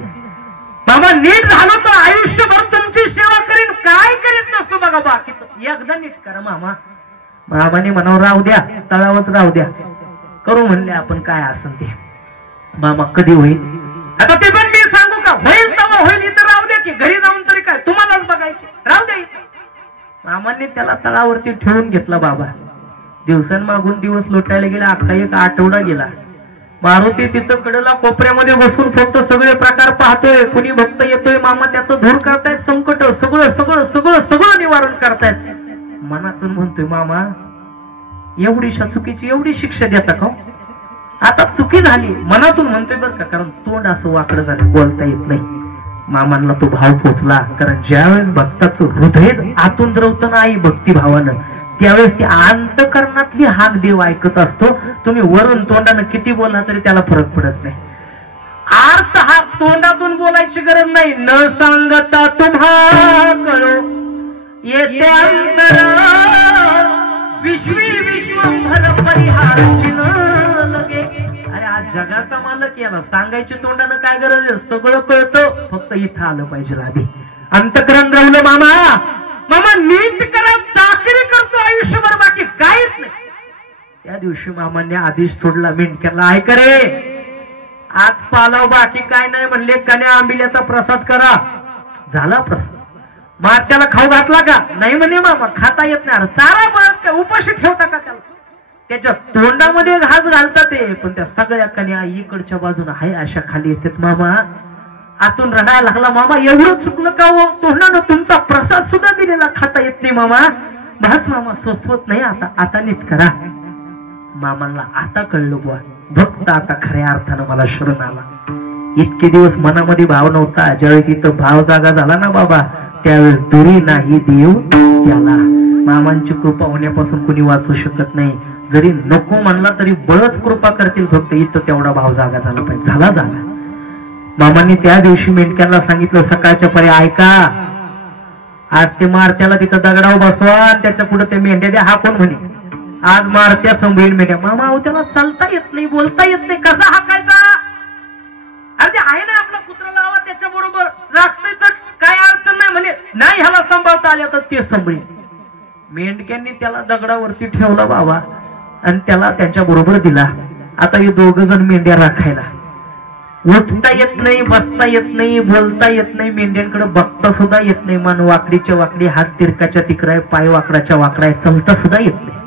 मामा नीट झालं तर आयुष्यभर तुमची सेवा करीन, काय करीत नसतो बघा बाकीचं, एकदा नीट करा मामा. मामाने म्हणावं राहू द्या, तळावच राहू द्या, करू म्हणले आपण काय असेल ते. मामा कधी होईल? आता ते पण मी सांगू का? होईल तेव्हा होईल, इथं राहू द्या की घरी जाऊन तरी काय तुम्हालाच बघायचे, राहू द्या इथं. मामांनी त्याला तळावरती ठेवून घेतला. बाबा दिवसांमागून दिवस लोटायला गेला, अख्खा 1 आठवडा गेला. मारुती तिथं कडेला कोपऱ्यामध्ये बसून फक्त सगळे प्रकार पाहतोय. कुणी भक्त येतोय, मामा त्याचं दूर करतायत, संकट सगळं सगळं सगळं सगळं निवारण करतायत. मनातून म्हणतोय मामा एवढीशा चुकीची एवढी शिक्षा देता का? आता चुकी झाली मनातून म्हणतोय बरं का, कारण तोंड असं वाकडं झालं, बोलता येत नाही. मामांना तो भाव पोचला, कारण ज्यावेळेस भक्ताचं हृदय आतून द्रवतं ना आई भक्तिभावानं, त्यावेळेस ती अंतकरणातली हाक देव ऐकत असतो. तुम्ही वरून तोंडानं किती बोलला तरी त्याला फरक पडत नाही. अर्थ हा तोंडातून बोलायची गरज नाही. न सांगता तुम्हा कळो येते अंतर, विश्वी विश्वंभर परिहारची न लगे. अरे आज जगाचा मालक याला सांगायची तोंडानं काय गरज आहे? सगळं कळतं, फक्त इथं आलं पाहिजे आधी. अंतकरण राहिलं मामा, मामा नीट करा, चाकरी करतो आयुष्यभर, बाकी काहीच नाही. त्या दिवशी मामाने आदेश सोडला मेंढक्याला, ऐका रे, आज पालाव बाकी काय नाही म्हणले, कन्या आंबिल्याचा प्रसाद करा. झाला प्रसाद. त्याला खाऊ घातला का? नाही म्हणे मामा, खाता येत नाही. चारा परत काय उपाशी ठेवता का त्याला? त्याच्या तोंडामध्ये घास घालतात ते, पण त्या सगळ्या कन्या इकडच्या बाजून आहे अशा खाली येतात. मामा आतून रडायला लागला, मामा एवढं चुकलं का हो? तोंडानं तुमचा प्रसाद सुद्धा दिलेला खाता येत नाही मामा. बस मामा सोसवत नाही, आता नीट करा. मामाला आता कळलं बुवा, भक्त आता खऱ्या अर्थानं मला शरण आला. इतके दिवस मनामध्ये भाव नव्हता, ज्यावेळेस इथं भाव जागा झाला ना बाबा, त्यावेळेस दुरी नाही देव त्याला. मामांची कृपा होण्यापासून कुणी वाचू शकत नाही. जरी नको म्हणला तरी बळच कृपा करतील फक्त. इथं तेवढा भाव जागा झाला पाहिजे. झाला. मामांनी त्या दिवशी मेंढक्यांना सांगितलं, सकाळच्या परी ऐका, आज ते मारत्याला तिथं दगडावर बसवा, त्याच्या पुढे ते मेंढ्या द्या. हा कोण म्हणे आज मारत्या संभळीन मेंढ्या? मामा अहो त्याला चालता येत नाही, बोलता येत नाही, कसा हाकायचा? अरे आहे ना आपला कुत्रा लावा त्याच्या बरोबर, राखतेच काय अडचण नाही म्हणे. नाही ह्याला सांभाळता आल्या तर ते संभळी. मेंढक्यांनी त्याला दगडावरती ठेवला बाबा आणि त्याला त्यांच्या बरोबर दिला. आता हे दोघ जण मेंढ्या राखायला. उठता येत नाही, बसता येत नाही, बोलता येत नाही, मेंढ्यांकडे बघता सुद्धा येत नाही. मान वाकडीच्या वाकडी, हात तिरकाच्या तिकराय, पाय वाकडाच्या वाकडाय, चलता सुद्धा येत नाही.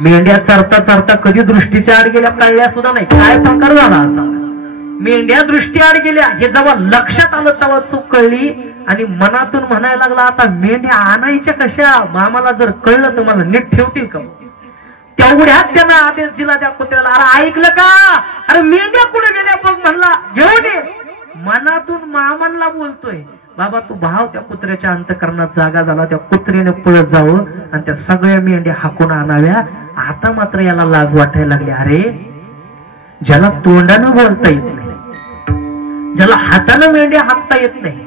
मेंढ्या चरता चरता कधी दृष्टीच्या आड गेल्या कळल्या सुद्धा नाही. काय प्रकार झाला असा? मेंढ्या दृष्टी आड गेल्या हे जेव्हा लक्षात आलं तेव्हा चूक कळली आणि मनातून म्हणायला लागला, आता मेंढ्या आणायच्या कशा? मामाला जर कळलं तर मला नीट ठेवतील का? तेवढ्यात त्यांना आदेश दिला त्या कुत्र्याला, अरे ऐकलं का? अरे मेंढ्या कुठे गेल्या बघ म्हणला, घेऊन ये. मनातून मामांना बोलतोय, बाबा तू भाव त्या कुत्र्याच्या अंतकरणात जागा झाला. त्या कुत्र्याने पळत जावं आणि त्या सगळ्या मेंढ्या हाकून आणाव्या. आता मात्र याला लाज वाटायला लागली. अरे ज्याला तोंडानं बोलता येत नाही, ज्याला हातानं मेंढ्या हाकता येत नाही,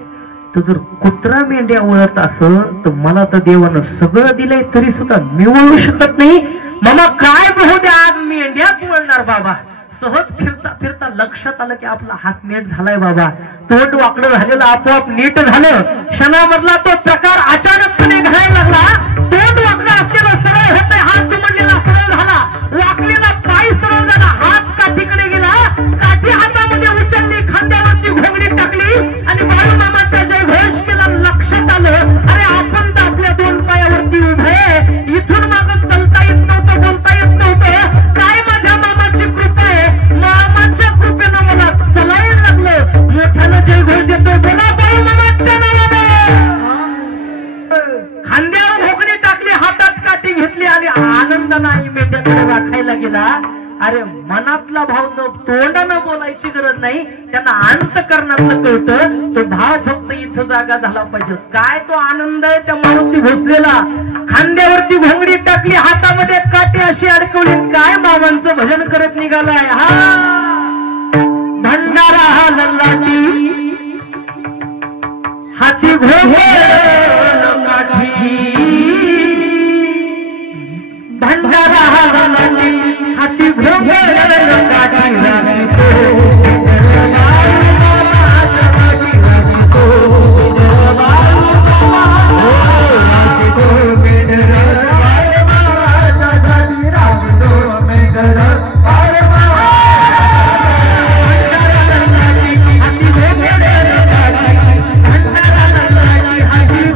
तो जर कुत्रा मेंढ्या वळत असेल तर मला तर देवानं सगळं दिलंय तरी सुद्धा मी वळू शकत नाही. मामा काय बहु द्या, आज मेंढ्याच वळणार बाबा. सहज फिरता फिरता लक्षात आलं की आपला हात नीट झालाय बाबा. तोंड वाकडं झालेलं आपोआप नीट झालं. क्षणामधला तो प्रकार अचानकपणे घडायला लागला. तोंड वाकडं असलेलं सरळ होतंय, हात दुमडलेला सरळ झाला, वाकलेला पाय सरळ झाला, हात काठीकडे गेला, काठी हातामध्ये उचलली, खांद्यावरती घोंगडी टाकली आणि बाळू मामाचा जयघोष केला. लक्षात आलं, अरे आपण तर आपल्या दोन पायावरती उभे, इथून मागं चालता येत नव्हतं, बोलता येत नव्हतं. काय माझ्या मामाची कृपा आहे, मामाच्या कृपेनं मला चलायला लागलं. मोठ्यानं जयघोष देतोय, बोला बाळू मामाच्या नावाने. खांद्यावर घोंगडी टाकली, हातात काठी घेतली आणि आनंदानं आई मेंढ्याकडे राखायला गेला. अरे मनातला भाव तोंडानं बोलायची गरज नाही, त्यांना अंतकरणातलं कळतं. तो भाव फक्त इथं जागा झाला पाहिजे. काय तो आनंद आहे त्या मारुती घोसलेला. खांद्यावरती घोंगडी टाकली, हातामध्ये काठी अशी अडकवली, काय मामांचं भजन करत निघालाय. हा भंडारा हा लल्लाटी, हाती घोंगडी भंडारा हा लल्लाटी, हाती घोंगडी हाती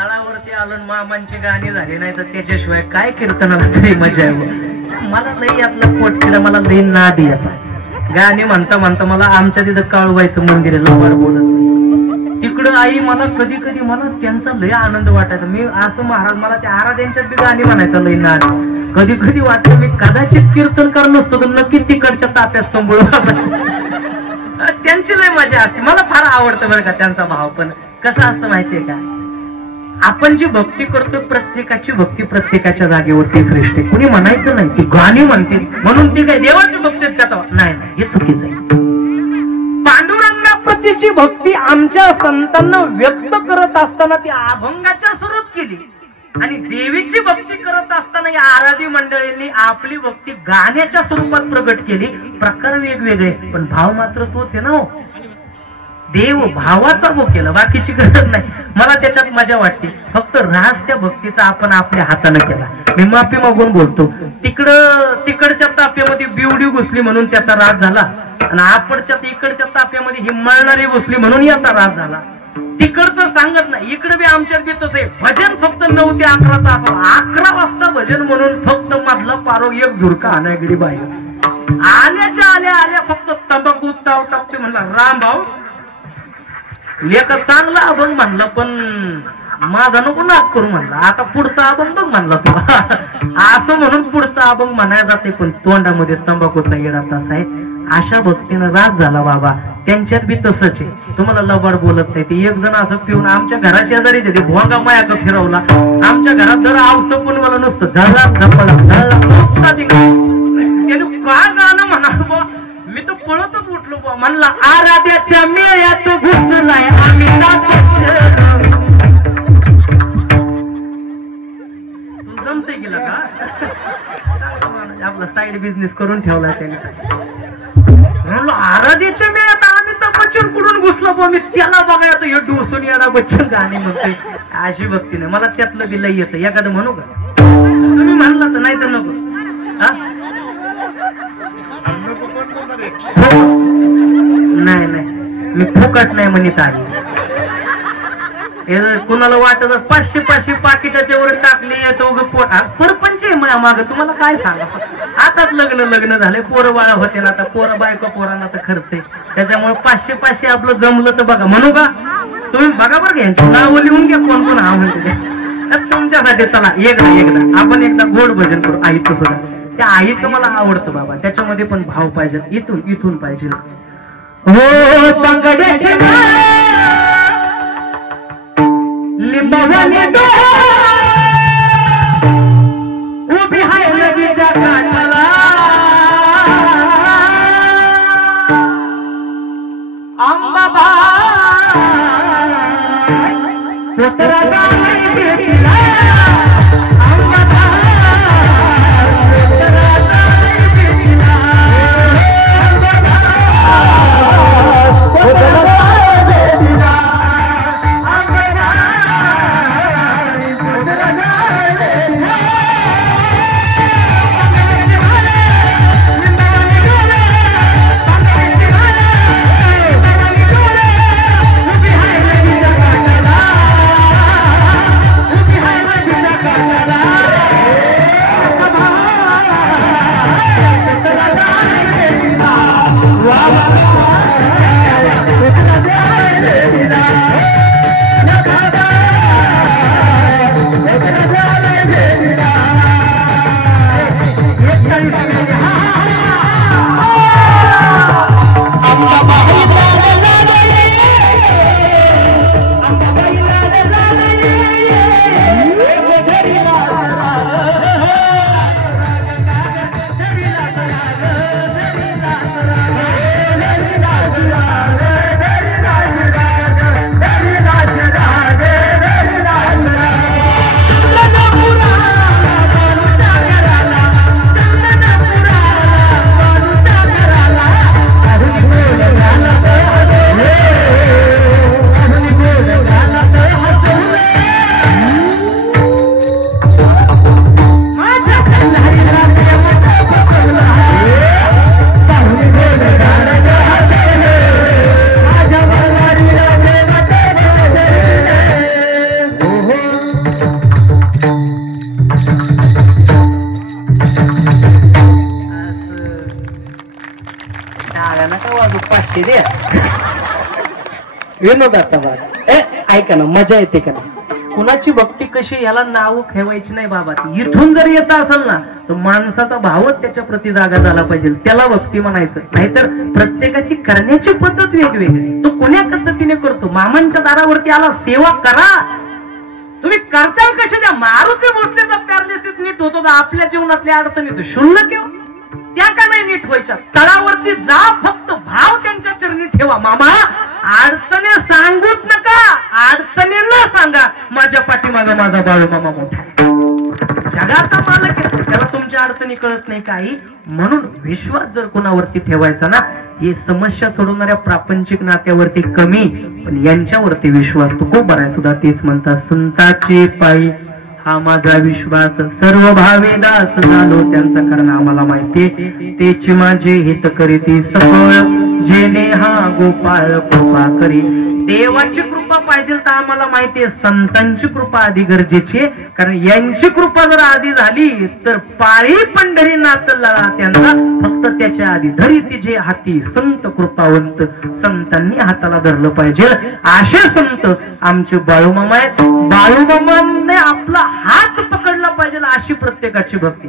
तळावरती आलो आणि मामांची गाणी झाली नाही तर त्याच्याशिवाय काय कीर्तनाला तरी मजा आहे. मला लई यातलं पोटकिडा, मला लई नाद याचा. गाणी म्हणता म्हणता मला आमच्या तिथं काळूबाईचं मंदिर आहे, लबाड बोलत नाही. तिकडं आई मला कधी कधी मला त्यांचा लय आनंद वाटायचा. मी असं महाराज मला त्या आराध्यांच्यात बी गाणी म्हणायचं लई नाद. कधी कधी वाटलं मी कदाचित कीर्तनकार नसतो तर नक्की तिकडच्या ताप्यात संभळ. त्यांची लय मजा असते. मला फार आवडतं बरं का त्यांचा भाव. पण कसं असतं माहितीये का, आपण जी भक्ती करतो प्रत्येकाची भक्ती प्रत्येकाच्या जागेवरती श्रेष्ठ. कुणी म्हणायचं नाही ती गाणी म्हणते म्हणून ती काय देवाची भक्ती का, नाही हे चुकीचं आहे. पांडुरंगाप्रतीची भक्ती आमच्या संतांना व्यक्त करत असताना ती अभंगाच्या स्वरूपात केली आणि देवीची भक्ती करत असताना या आराधी मंडळींनी आपली भक्ती गाण्याच्या स्वरूपात प्रगट केली. प्रकार वेगवेगळे पण भाव मात्र तोच आहे ना. देव भावाचा भोग केला, बाकीची गरज नाही. मला त्याच्यात मजा वाटते. फक्त रास त्या भक्तीचा आपण आपल्या हाताने केला. मी माफी मागून बोलतो. तिकडच्या ताप्यामध्ये बिवडी घुसली म्हणून त्याचा राग झाला आणि इकडच्या ताप्यामध्ये ही मळणारी घुसली म्हणून याचा राग झाला. तिकडचं सांगत नाही, इकडे बी आमच्यात बी तसं आहे. भजन फक्त 9 ते 11 तास. 11 वाजता भजन म्हणून फक्त मधला पारो एक झुरका आणायगडी बाहेर आल्याच्या आल्या फक्त तंबाखू ताव टाकते म्हणला राम भाऊ लेका चांगला अभंग म्हणला पण माझा नको नाक करू म्हणला. आता पुढचा अभंग बघ म्हणला तू. असं म्हणून पुढचा अभंग म्हणायला जाते पण तोंडामध्ये तंबाखूचा येडा तसा आहे. अशा भक्तीनं राग झाला बाबा. त्यांच्यात बी तसंच आहे. तुम्हाला लबाड बोलत नाही. ते एक जण असं पिऊन आमच्या घरा शेजारीच ते भोंगा मायाक फिरवला. आमच्या घरात जर आवसं पण मला नुसतं झळला झपला नुसता त्याने काय गाणं म्हणा. मी तर पळतच उठलो बा. म्हणला आराध्याच्या मेळ्यात घुसलाय आम्ही. तू जमते गेला का आपला साईड बिझनेस करून ठेवलाय त्याने. म्हणलं आराध्याच्या मेळ्यात आम्ही तर बच्चन कुठून घुसलो बा. मी त्याला बघाय तो हे डोसून येणार बच्चन गाणी म्हणतोय. अशी भक्ती नाही. मला त्यातलं बी लई येतं. एखादं म्हणू का तुम्ही म्हणला तर नाही तर नको. नाही मी फुकट नाही म्हणत आहे. कुणाला वाटत 500 पाकिटाच्या वर टाकले येतो पोटा परपंच आहे माग. तुम्हाला काय सांगा. आताच लग्न झाले, पोरं बाळा होते ना. आता पोरं बायको पोरांना तर खर्च आहे. त्याच्यामुळे 500 आपलं जमलं तर बघा. म्हणू का तुम्ही बघा बरं का यांची नावं लिहून घ्या कोण कोण हा म्हणते तुमच्यासाठी. चला एकदा आपण एकदा गोड भजन करू आईचं सुद्धा. त्या आईचं मला आवडतं बाबा. त्याच्यामध्ये पण भाव पाहिजे. इथून पाहिजे. हो पंगड्याचे लिंबावाने उभी हाय नदीच्या काठाला. अंबाबा नका वाजू, 500 द्या. विनोदाचा भाग. ऐका ना, मजा येते का ना. कुणाची भक्ती कशी याला नाव ठेवायची नाही बाबा. इथून जर येत असेल ना तर माणसाचा भावच त्याच्या प्रति जागा झाला पाहिजे, त्याला भक्ती म्हणायचं. नाहीतर प्रत्येकाची करण्याची पद्धत वेगवेगळी. तो कोण्या पद्धतीने करतो. मामांच्या दारावरती आला, सेवा करा. तुम्ही करताय कशा द्या. मारुती भोसलेचा पॅरालिसिस नीट होतो का आपल्या जीवनातल्या अडचणी तो शुल्लक येऊ त्या का नाही नीट व्हायच्या. तळावरती जा, फक्त भाव त्यांच्या चरणी ठेवा. मामा अडचणी सांगूच नका, अडचणींना सांगा माझ्या पाठीमागा माझा बाळू मामा मोठा आहे, जगाचा मालक आहे, त्याला तुमच्या अडचणी कळत नाही काही. म्हणून विश्वास जर कोणावरती ठेवायचा ना, हे समस्या सोडवणाऱ्या प्रापंचिक नात्यावरती कमी, पण यांच्यावरती विश्वास तो खूप बरा आहे. सुद्धा तेच म्हणतात, संतांचे पायी हा माझा विश्वास, सर्व भावे दास झालो त्यांचा, कारण आम्हाला माहिती तेची माझे हित करीती सफळ, जेने हा गोपाळ कृपा करी. देवाची कृपा पाहिजे तर आम्हाला माहितीये संतांची कृपा आधी गरजेची आहे, कारण यांची कृपा जर आधी झाली तर पाळी पंढरी नातला त्यांचा, फक्त त्याच्या आधी धरी तिचे हाती संत कृपावंत, संतांनी हाताला धरलं पाहिजे. असे संत आमचे बाळूमामा आहेत. बाळूमामाने आपला हात पकडला पाहिजे अशी प्रत्येकाची भक्ती.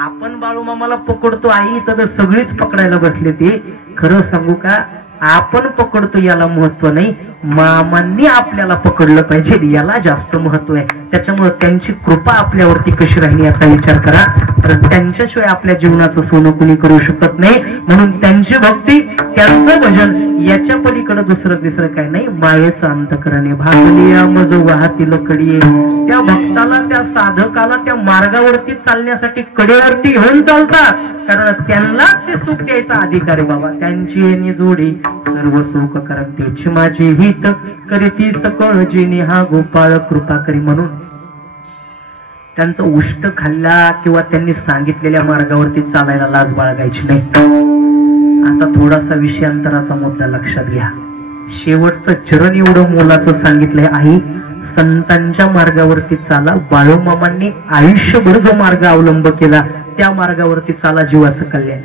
आपण बाळूमामाला पकडतो आई तर सगळीच पकडायला बसले. ते खरं सांगू का, आपण पकडतो याला महत्व नाही, मामांनी आपल्याला पकडलं पाहिजे याला जास्त महत्व आहे. त्याच्यामुळे त्यांची कृपा आपल्यावरती कशी राहिली याचा विचार करा, कारण त्यांच्याशिवाय आपल्या जीवनाचं सोनं कुणी करू शकत नाही. म्हणून त्यांची भक्ती, त्यांचं भजन, याच्या पलीकडे दुसरं काय नाही. मायेचं अंतकरणे भागलिया मज वाहतील कडी, त्या भक्ताला, त्या साधकाला त्या मार्गावरती चालण्यासाठी कडेवरती घेऊन चालतात, कारण त्यांना ते सुख द्यायचा अधिकार आहे बाबा. त्यांची येणे जोडी सर्व सुख करत, त्याची माझी हित करीती सकळ, जिने हा गोपाळ कृपा करी. म्हणून त्यांचं उष्ट खाल्ला किंवा त्यांनी सांगितलेल्या मार्गावरती चालायला लाज बाळगायची नाही. आता थोडासा विषयांतराचा मुद्दा लक्षात घ्या. शेवटचं चरण एवढं मोलाचं सांगितलंय, आई संतांच्या मार्गावरती चाला. बाळूमामांनी आयुष्यभर जो मार्ग अवलंब केला त्या मार्गावरती चाला, जीवाचं कल्याण.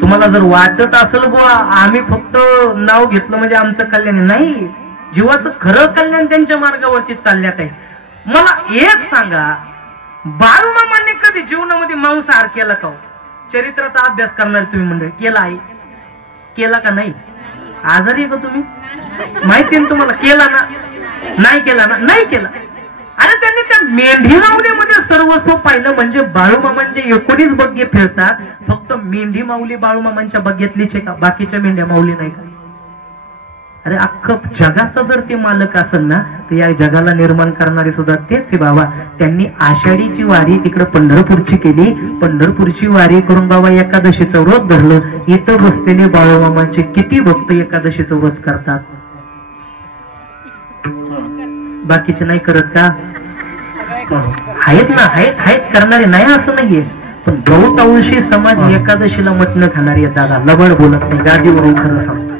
तुम्हाला जर वाटत असेल बुवा आम्ही फक्त नाव घेतलं म्हणजे आमचं कल्याण नाही, जीवाचं खरं कल्याण त्यांच्या मार्गावरती चालल्यात आहे. मला एक सांगा, बाळूमामांनी कधी जीवनामध्ये मांसाहार केला का? चरित्राचा अभ्यास करणारे तुम्ही मंडळी केला आहे, केला का नाही? आजारी का तुम्ही? माहिती ना तुम्हाला? केला ना? नाही केला ना? नाही केला. अरे त्यांनी त्या मेंढी माऊलीमध्ये सर्वस्व पाहिलं. म्हणजे बाळूमामांचे 19 बग्गे फिरतात, फक्त मेंढी माऊली बाळूमामांच्या बग्ग्यातलीच आहे का? बाकीच्या मेंढ्या माऊली नाही का? अरे अख्खं जगाचा जर ते मालक असेल ना तर या जगाला निर्माण करणारे सुद्धा तेच आहे बाबा. त्यांनी आषाढीची वारी तिकडे पंढरपूरची केली, पंढरपूरची वारी करून बाबा एकादशीचं व्रत धरलं. इथं बसलेले बाळूमामांचे किती भक्त एकादशीचं व्रत करतात? बाकीचे नाही करत का? आहेत ना, आहेत करणारे, नाही असं नाहीये. पण बहुतांशी समाज एकादशीला मटण खाणारी दादा लबड बोलत नाही, गाडीवरून खरं सांगतो.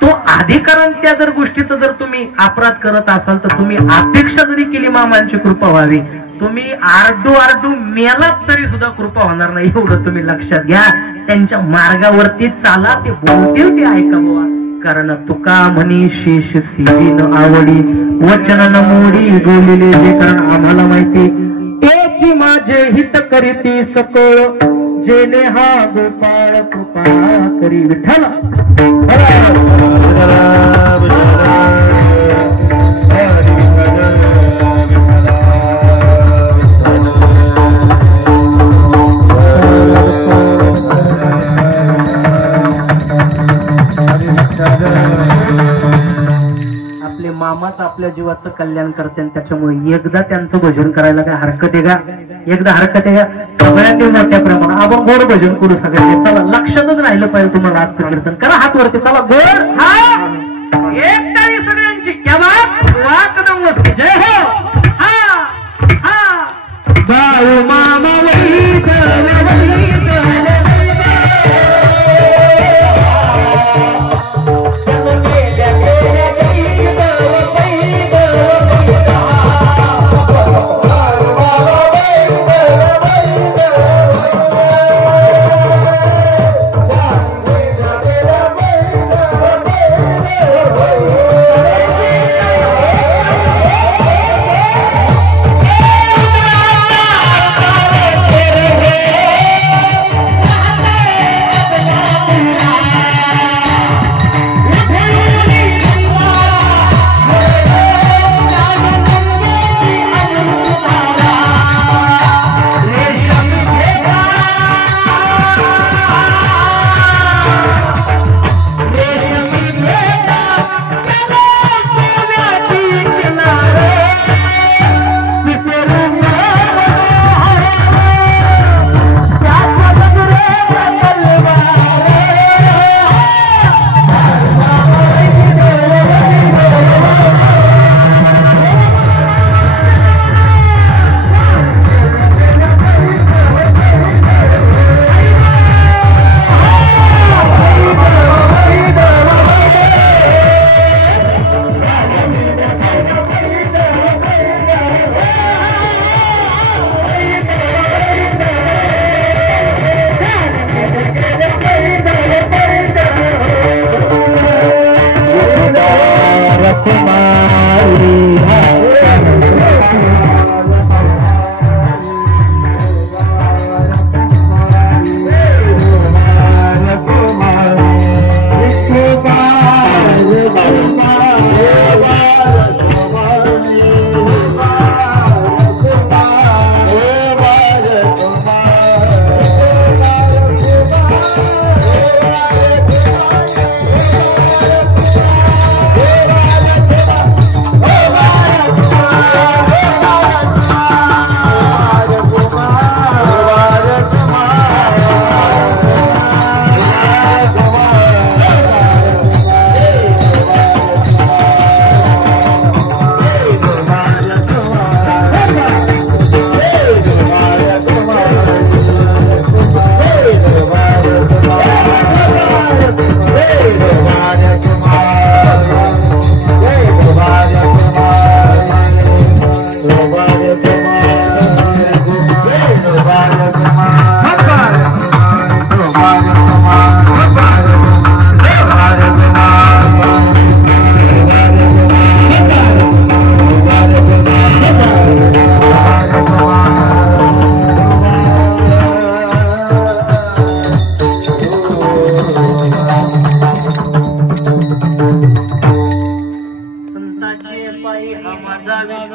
तो अधिकारान त्या जर गोष्टीचा जर तुम्ही अपराध करत असाल तर तुम्ही अपेक्षा जरी केली मामांची कृपा व्हावी, तुम्ही आरडू मेलात तरी सुद्धा कृपा होणार नाही, एवढं तुम्ही लक्षात घ्या. त्यांच्या मार्गावरती चाला, ते बोलतील ते ऐका बुवा. कारण तुका म्हणी शेष सेवी न आवडी, वचन न मोडी बोलिले जे, कारण आम्हाला माहिती तेची माझे हित करीती सकळ, जेने हा गोपाळ कृपा करी. विठ्ठल आपले मामाच आपल्या जीवाचं कल्याण करते, त्याच्यामुळे एकदा त्यांचं भजन करायला काय हरकत आहे का? एकदा हरकत आहे का? सगळ्यांनी मोठ्या प्रमाणात आपण गोड भजन करू सगळ्यांनी. चला लक्षातच राहिलं पाहिजे तुम्हाला आजचं कीर्तन. करा हात वरती, चला गोड एक ताळी सगळ्यांची. क्या बात, कदम वस्ती, जय हो. हा बाळू मामा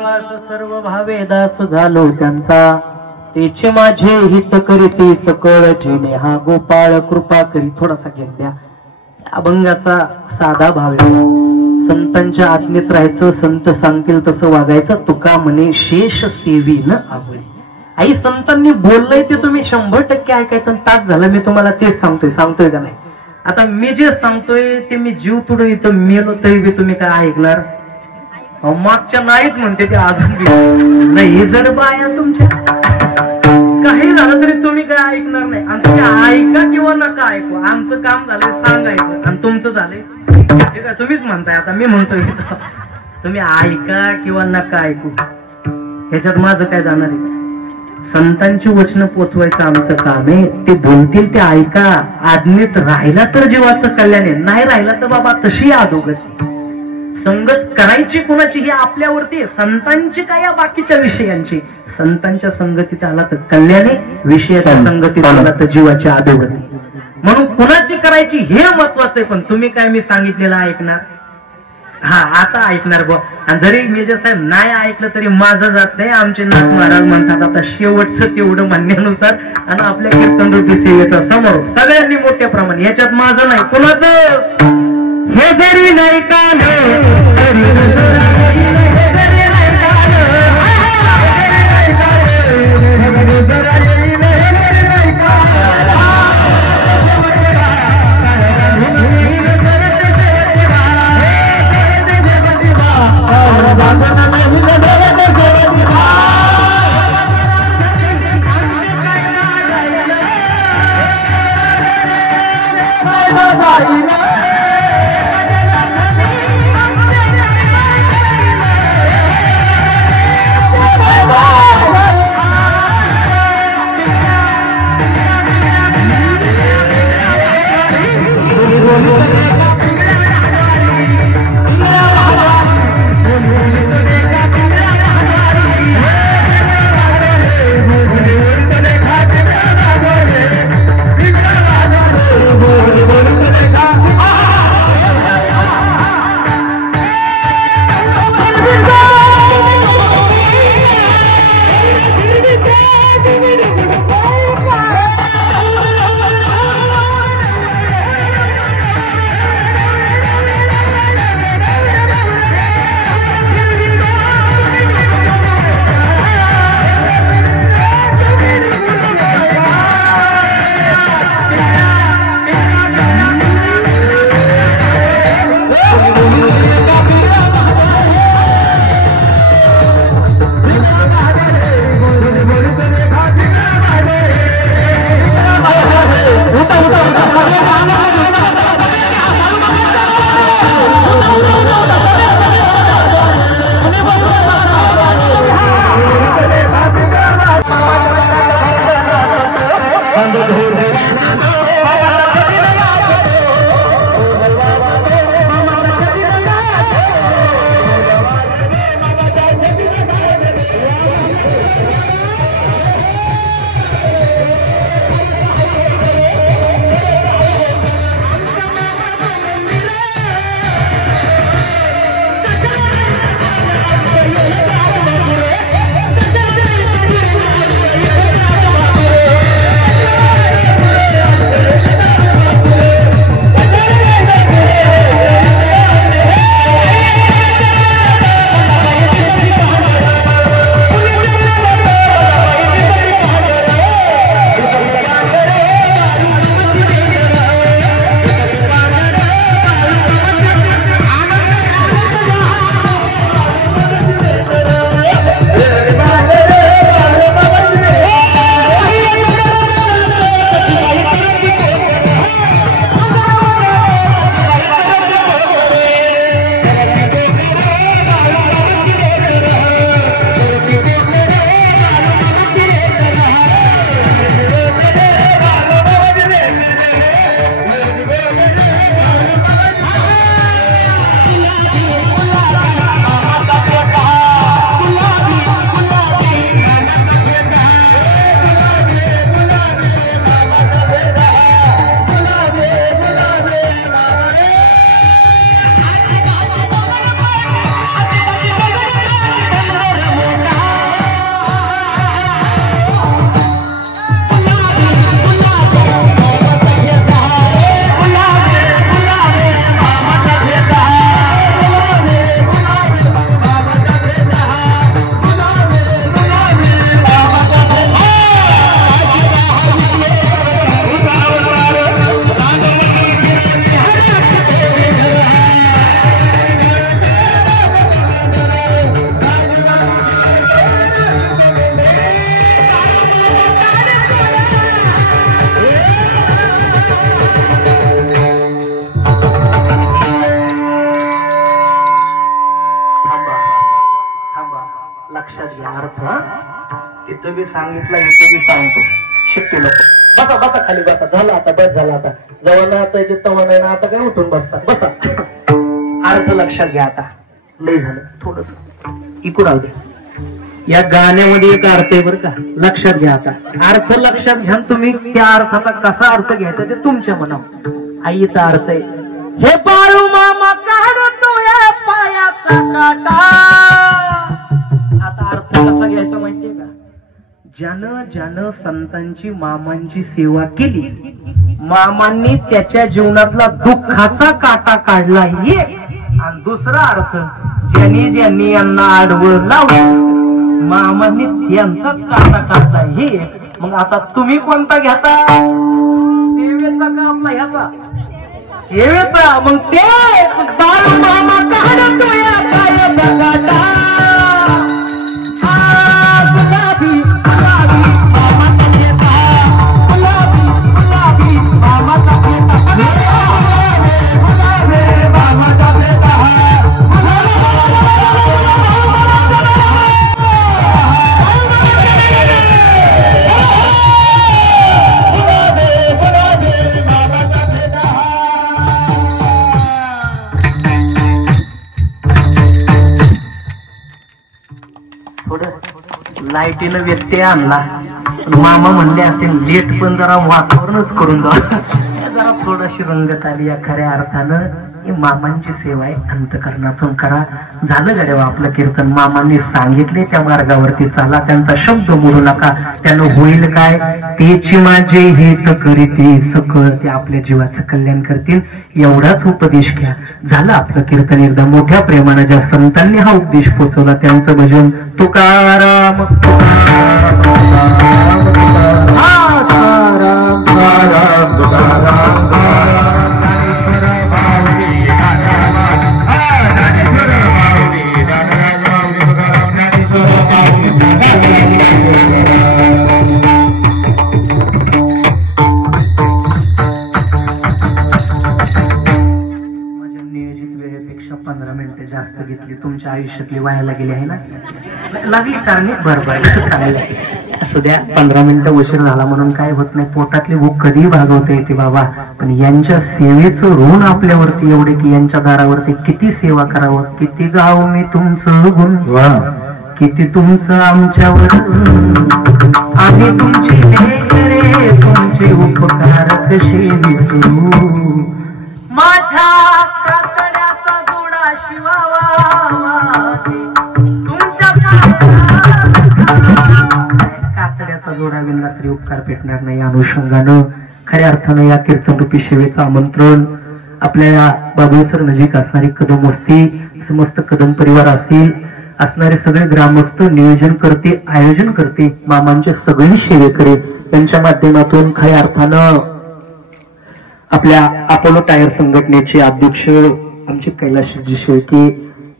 सगळाच सर्व भावे दास झालो त्यांचा, तेचे माझे हित करीते सकळ जेणे हा गोपाळ कृपा करी. थोडासा घेऊन द्या. अभंगाचा साधा भाव आहे. संतांच्या आज्ञेत राहायचं, संत सांगतील तसं वागायचं. तुका म्हणे शेष सेवी न आवळे. आई संतांनी बोललंय ते तुम्ही 100% ऐकायचं. तास झालं मी तुम्हाला तेच सांगतोय का नाही? आता मी जे सांगतोय ते मी जीव तुडू इथं मेलो तरी बी तुम्ही काय ऐकणार? मागच्या नाहीत म्हणते ते अजून बी नाही. जर बाया तुमच्या काही झालं तरी तुम्ही काय ऐकणार नाही. आणि तुम्ही ऐका किंवा नका ऐकू, आमचं काम झालंय सांगायचं आणि तुमचं झालंय ठीक आहे. तुम्हीच म्हणताय, आता मी म्हणतोय तुम्ही ऐका किंवा नका ऐकू, ह्याच्यात माझं काय जाणार आहे? संतांची वचनं पोचवायचं आमचं काम आहे. ते बोलतील ते ऐका. आज्ञेत राहिला तर जीवाचं कल्याण आहे, नाही राहिला तर बाबा तशी अधोगती. संगत करायची कुणाची ही आपल्यावरती आहे. संतांची काय या बाकीच्या विषयांची. संतांच्या संगतीत आला तर कल्याण आहे, विषयाच्या संगतीत आला तर जीवाची अधोगती. म्हणून कुणाची करायची हे महत्वाचं आहे. पण तुम्ही काय मी सांगितलेलं ऐकणार? हा आता ऐकणार बघ. आणि जरी मेजर साहेब नाही ऐकलं तरी माझं जात नाही. आमचे नाथ महाराज म्हणतात आता शेवटचं तेवढं म्हणण्यानुसार आणि आपल्या कीर्तन रूपी सेवेचा समोर सगळ्यांनी मोठ्या प्रमाणे. याच्यात माझं नाही कुणाचं हे जरी नाही काल लक्षात घ्या अर्थ. तिथं बी सांगितलं इथं बी सांगतो. शिकते लोक. बसा बसा खाली बसा. झालं आता बस झालं आता. जवळ नाचायचे तवा नाही ना आता काय उठून बसतात. बसा. अर्थ लक्षात घ्या आता. लय झालं थोडस इकू राहू दे. या गाण्यामध्ये एक अर्थ आहे बरं का. लक्षात घ्या आता. अर्थ लक्षात घ्या तुम्ही. त्या अर्थाचा कसा अर्थ घ्यायचा ते तुमच्या मनावर. आईचा अर्थ आहे हे बाळू मामा काढतो या पायाचा काटा. आता अर्थ कसा घ्यायचा माहितीये का. ज्यानं ज्यानं संतांची मामांची सेवा केली मामांनी त्याच्या जीवनातला दुःखाचा काटा काढला हे. आणि दुसरा अर्थ ज्यांनी ज्यांनी यांना आडवं लावलं मामांनी त्यांचाच काटा काढला हे. मग आता तुम्ही कोणता घेता. सेवेचा का आपला ह्याचा. सेवेचा. मग ते बाळू मामा काढतो या पायाचा काटा. गुलाबी गुलाबी मामाचा फेटा. गुलाबी गुलाबी मामाचा फेटा. गुलाबी मामाचा फेटा. लाईटीनं व्यत्यय आणला. मामा म्हणले असेल लेट पण जरा वातावरणच करून जा. जरा थोडीशी रंगत आली या खऱ्या अर्थानं. ही मामांची सेवा आहे अंतकरणातून करा. झालं गड्या आपलं कीर्तन. मामांनी सांगितले त्या मार्गावरती चाला. त्यांचा शब्द मोडू नका. त्यानं होईल काय. तेची माझे हित करीते सकळ. ते आपल्या जीवाचं कल्याण करतील. एवढाच उपदेश घ्या. झालं आपलं कीर्तन. एकदा मोठ्या प्रेमानं ज्या संतांनी हा उपदेश पोचवला त्यांचं भजन तुकाराम तुकाराम तुकाराम तुकाराम. जास्त घेतली तुमच्या आयुष्यातली वायाला गेली आहे ना. लागली कारणे बरोबर असू द्या. 15 मिनिटं उशीर झाला म्हणून काय होत नाही. पोटातली भूक कधीही भागवता येते बाबा. पण यांच्या सेवेचं ऋण आपल्यावरती एवढे की यांच्या दारावरती किती सेवा करावं. किती गाव मी तुमचं गुण किती तुमचं आमच्यावर. आम्ही तुमची रे तुमचे उपकार कसे विसरू. माझ्या कातड्याचा जोडा शिवावा तुमच्या कातड्याचा जोडा विणला तरी उपकार पेटणार नाही. अनुषंगानं खऱ्या अर्थानं या कीर्तन रूपी सेवेचं आमंत्रण आपल्या बाबुळसर नजीक असणारी कदम वस्ती समस्त कदम परिवार असणारे सगळे ग्रामस्थ नियोजन करते आयोजन करते मामांचे सगळे सेवेकरी यांच्या माध्यमातून खऱ्या अर्थानं आपल्या अपोलो टायर संघटनेचे अध्यक्ष आमचे कैलासजी शेळके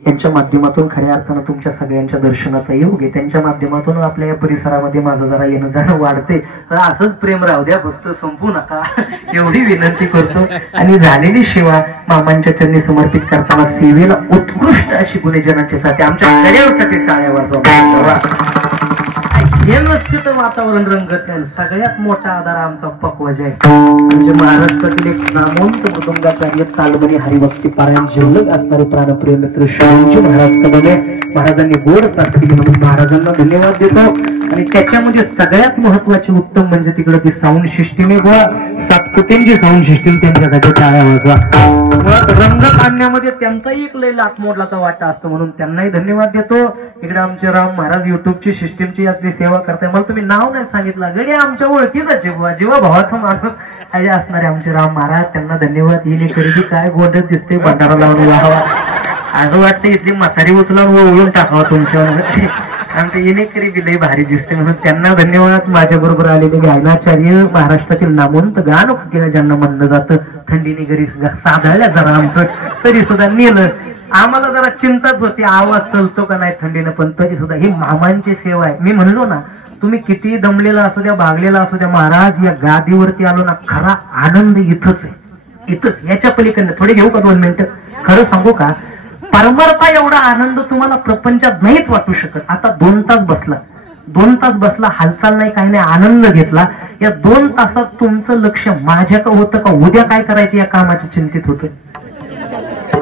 यांच्या माध्यमातून खऱ्या अर्थानं तुमच्या सगळ्यांच्या दर्शनाचा योग आहे. त्यांच्या माध्यमातून आपल्या या परिसरामध्ये माझं जरा येणं जाणं वाढते. असंच प्रेम राहू द्या. फक्त संपू नका एवढी विनंती करतो. आणि झालेली सेवा मामांच्या चरणी समर्पित करताना सेवेला उत्कृष्ट अशी गुणेजनांच्या साठी आमच्या सगळ्यांसाठी टाळ्या वाजवा. हे नसते तर वातावरण रंगत नाही. सगळ्यात मोठा आधार आमचा पक्वज आहे. म्हणजे महाराष्ट्रातील एक नामवंत मृदंगाचार्य तालमनी हरिभक्ती पारायण जिल्ह्यात असणारे प्राणप्रिय मित्र शिवाजी महाराज कदमे महाराजांनी गोड साथ केली म्हणून महाराजांना धन्यवाद देतो. आणि त्याच्यामध्ये सगळ्यात महत्वाचे उत्तम म्हणजे तिकडे ती साऊंड सिस्टीम आहे बघा. सातपुतेंची साऊंड सिस्टीम त्यांच्यासाठी टाळ्या वाजवा. रंगत आणण्यामध्ये त्यांचाही एक लय लाख मोडलाचा वाटा असतो म्हणून त्यांनाही धन्यवाद देतो. इकडे आमचे राम महाराज युट्यूबची सिस्टीमची आपली सेवा करताय. मला तुम्ही नाव नाही सांगितलं गडी आमच्या ओळखीच जीवा भावाचा माणूस आहे असणारे आमचे राम महाराज त्यांना धन्यवाद. ही खरेदी काय गोंडच दिसते. भंडारा लावून व्हावा असं वाटतं. इथली म्हातारी उचलावून ओळून टाकावा तुमच्यावर. आमच्या येणेकरी विलय भारी दिसते म्हणून त्यांना धन्यवाद. माझ्या बरोबर आलेले गायनाचार्य महाराष्ट्रातील नामवंत गान ज्यांना म्हणलं जातं थंडीने घरी साधाळल्या जरा आमचं तरी सुद्धा नेलं. आम्हाला जरा चिंताच होती आवाज चलतो का नाही थंडीनं. पण तरी सुद्धा ही मामांची सेवा आहे. मी म्हणलो ना तुम्ही किती दमलेला असू द्या भागलेला असू द्या महाराज या गादीवरती आलो ना खरा आनंद इथंच आहे. इथंच याच्या पलीकडनं थोडे घेऊ का 2 मिनिटं. खरं सांगू का परमार्था एवढा आनंद तुम्हाला प्रपंचात नाहीच वाटू शकत. आता 2 तास बसला, हालचाल नाही, काही नाही, आनंद घेतला. या 2 तासात तुमचं लक्ष माझ्याकडे होतं का उद्या काय करायचं या कामाच्या चिंतित होतं?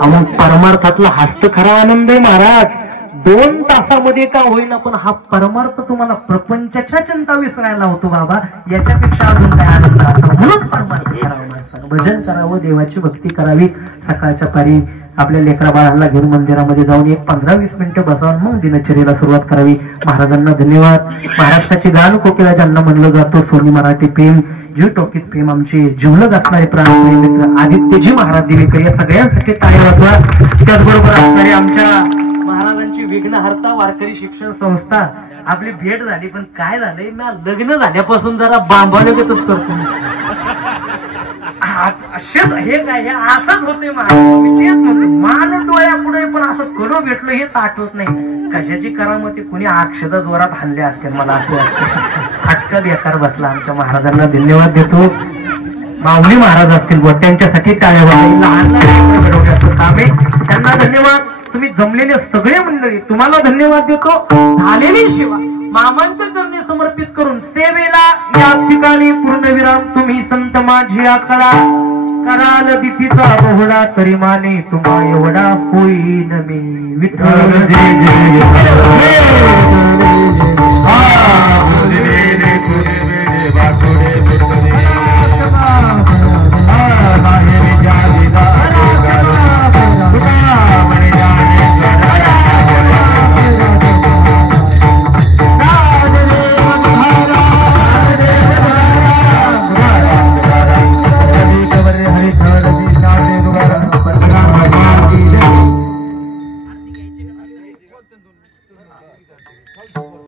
मग परमार्थातला हास्त खरा आनंद आहे महाराज. 2 तासामध्ये का होईना पण हा परमार्थ तुम्हाला प्रपंचाच्या चिंता विसरायला होतो बाबा. याच्यापेक्षा अजून काय आनंद असतो? म्हणून परमार्थ करावं माणसानं, भजन करावं, देवाची भक्ती करावी. सकाळच्या पारी आपल्या लेकरा बाळाला घेऊन मंदिरामध्ये जाऊन 15-20 मिनिटं बसावून मग दिनचर्येला सुरुवात करावी. महाराजांना धन्यवाद. महाराष्ट्राची गान कोकिळा ज्यांना म्हणलं जातो, सोनी मराठी प्रेम, जीव टॉकीज प्रेम, आमचे जिवलग असणारे प्राणप्रिय मित्र आदित्यजी महाराज दिवेकर, या सगळ्यांसाठी टाळ्या वाजवा. त्याचबरोबर असणारे आमच्या महाराजांची विघ्नहर्ता वारकरी शिक्षण संस्था. आपली भेट झाली पण काय झालंय, ना लग्न झाल्यापासून जरा बांबावण्यागतच करतो. हे काय, हे असंच होते महाराज. मी तेच म्हणतो, मान डोळ्या पुढे पण असं कलो भेटलो हेच आठवत नाही. कशाची करामती, कुणी अक्षदा जोरात हाणल्या असतील मला असं वाटतं. फटका बेकार बसला. आमच्या महाराजांना धन्यवाद देतो. माऊली महाराज असतील व त्यांच्यासाठी टाळ्या वाजवा. लहान घडवण्याचं काम आहे, त्यांना धन्यवाद. तुम्ही जमलेले सगळे मंडळी तुम्हाला धन्यवाद देतो. झालेली सेवा मामांच्या चरणी समर्पित करून सेवेला या ठिकाणी पूर्णविराम. तुम्ही संत माझी आकडा कराल दिठीचा बोहडा, तरी माने तुम्हा एवढा होईन मी विठ्ठल.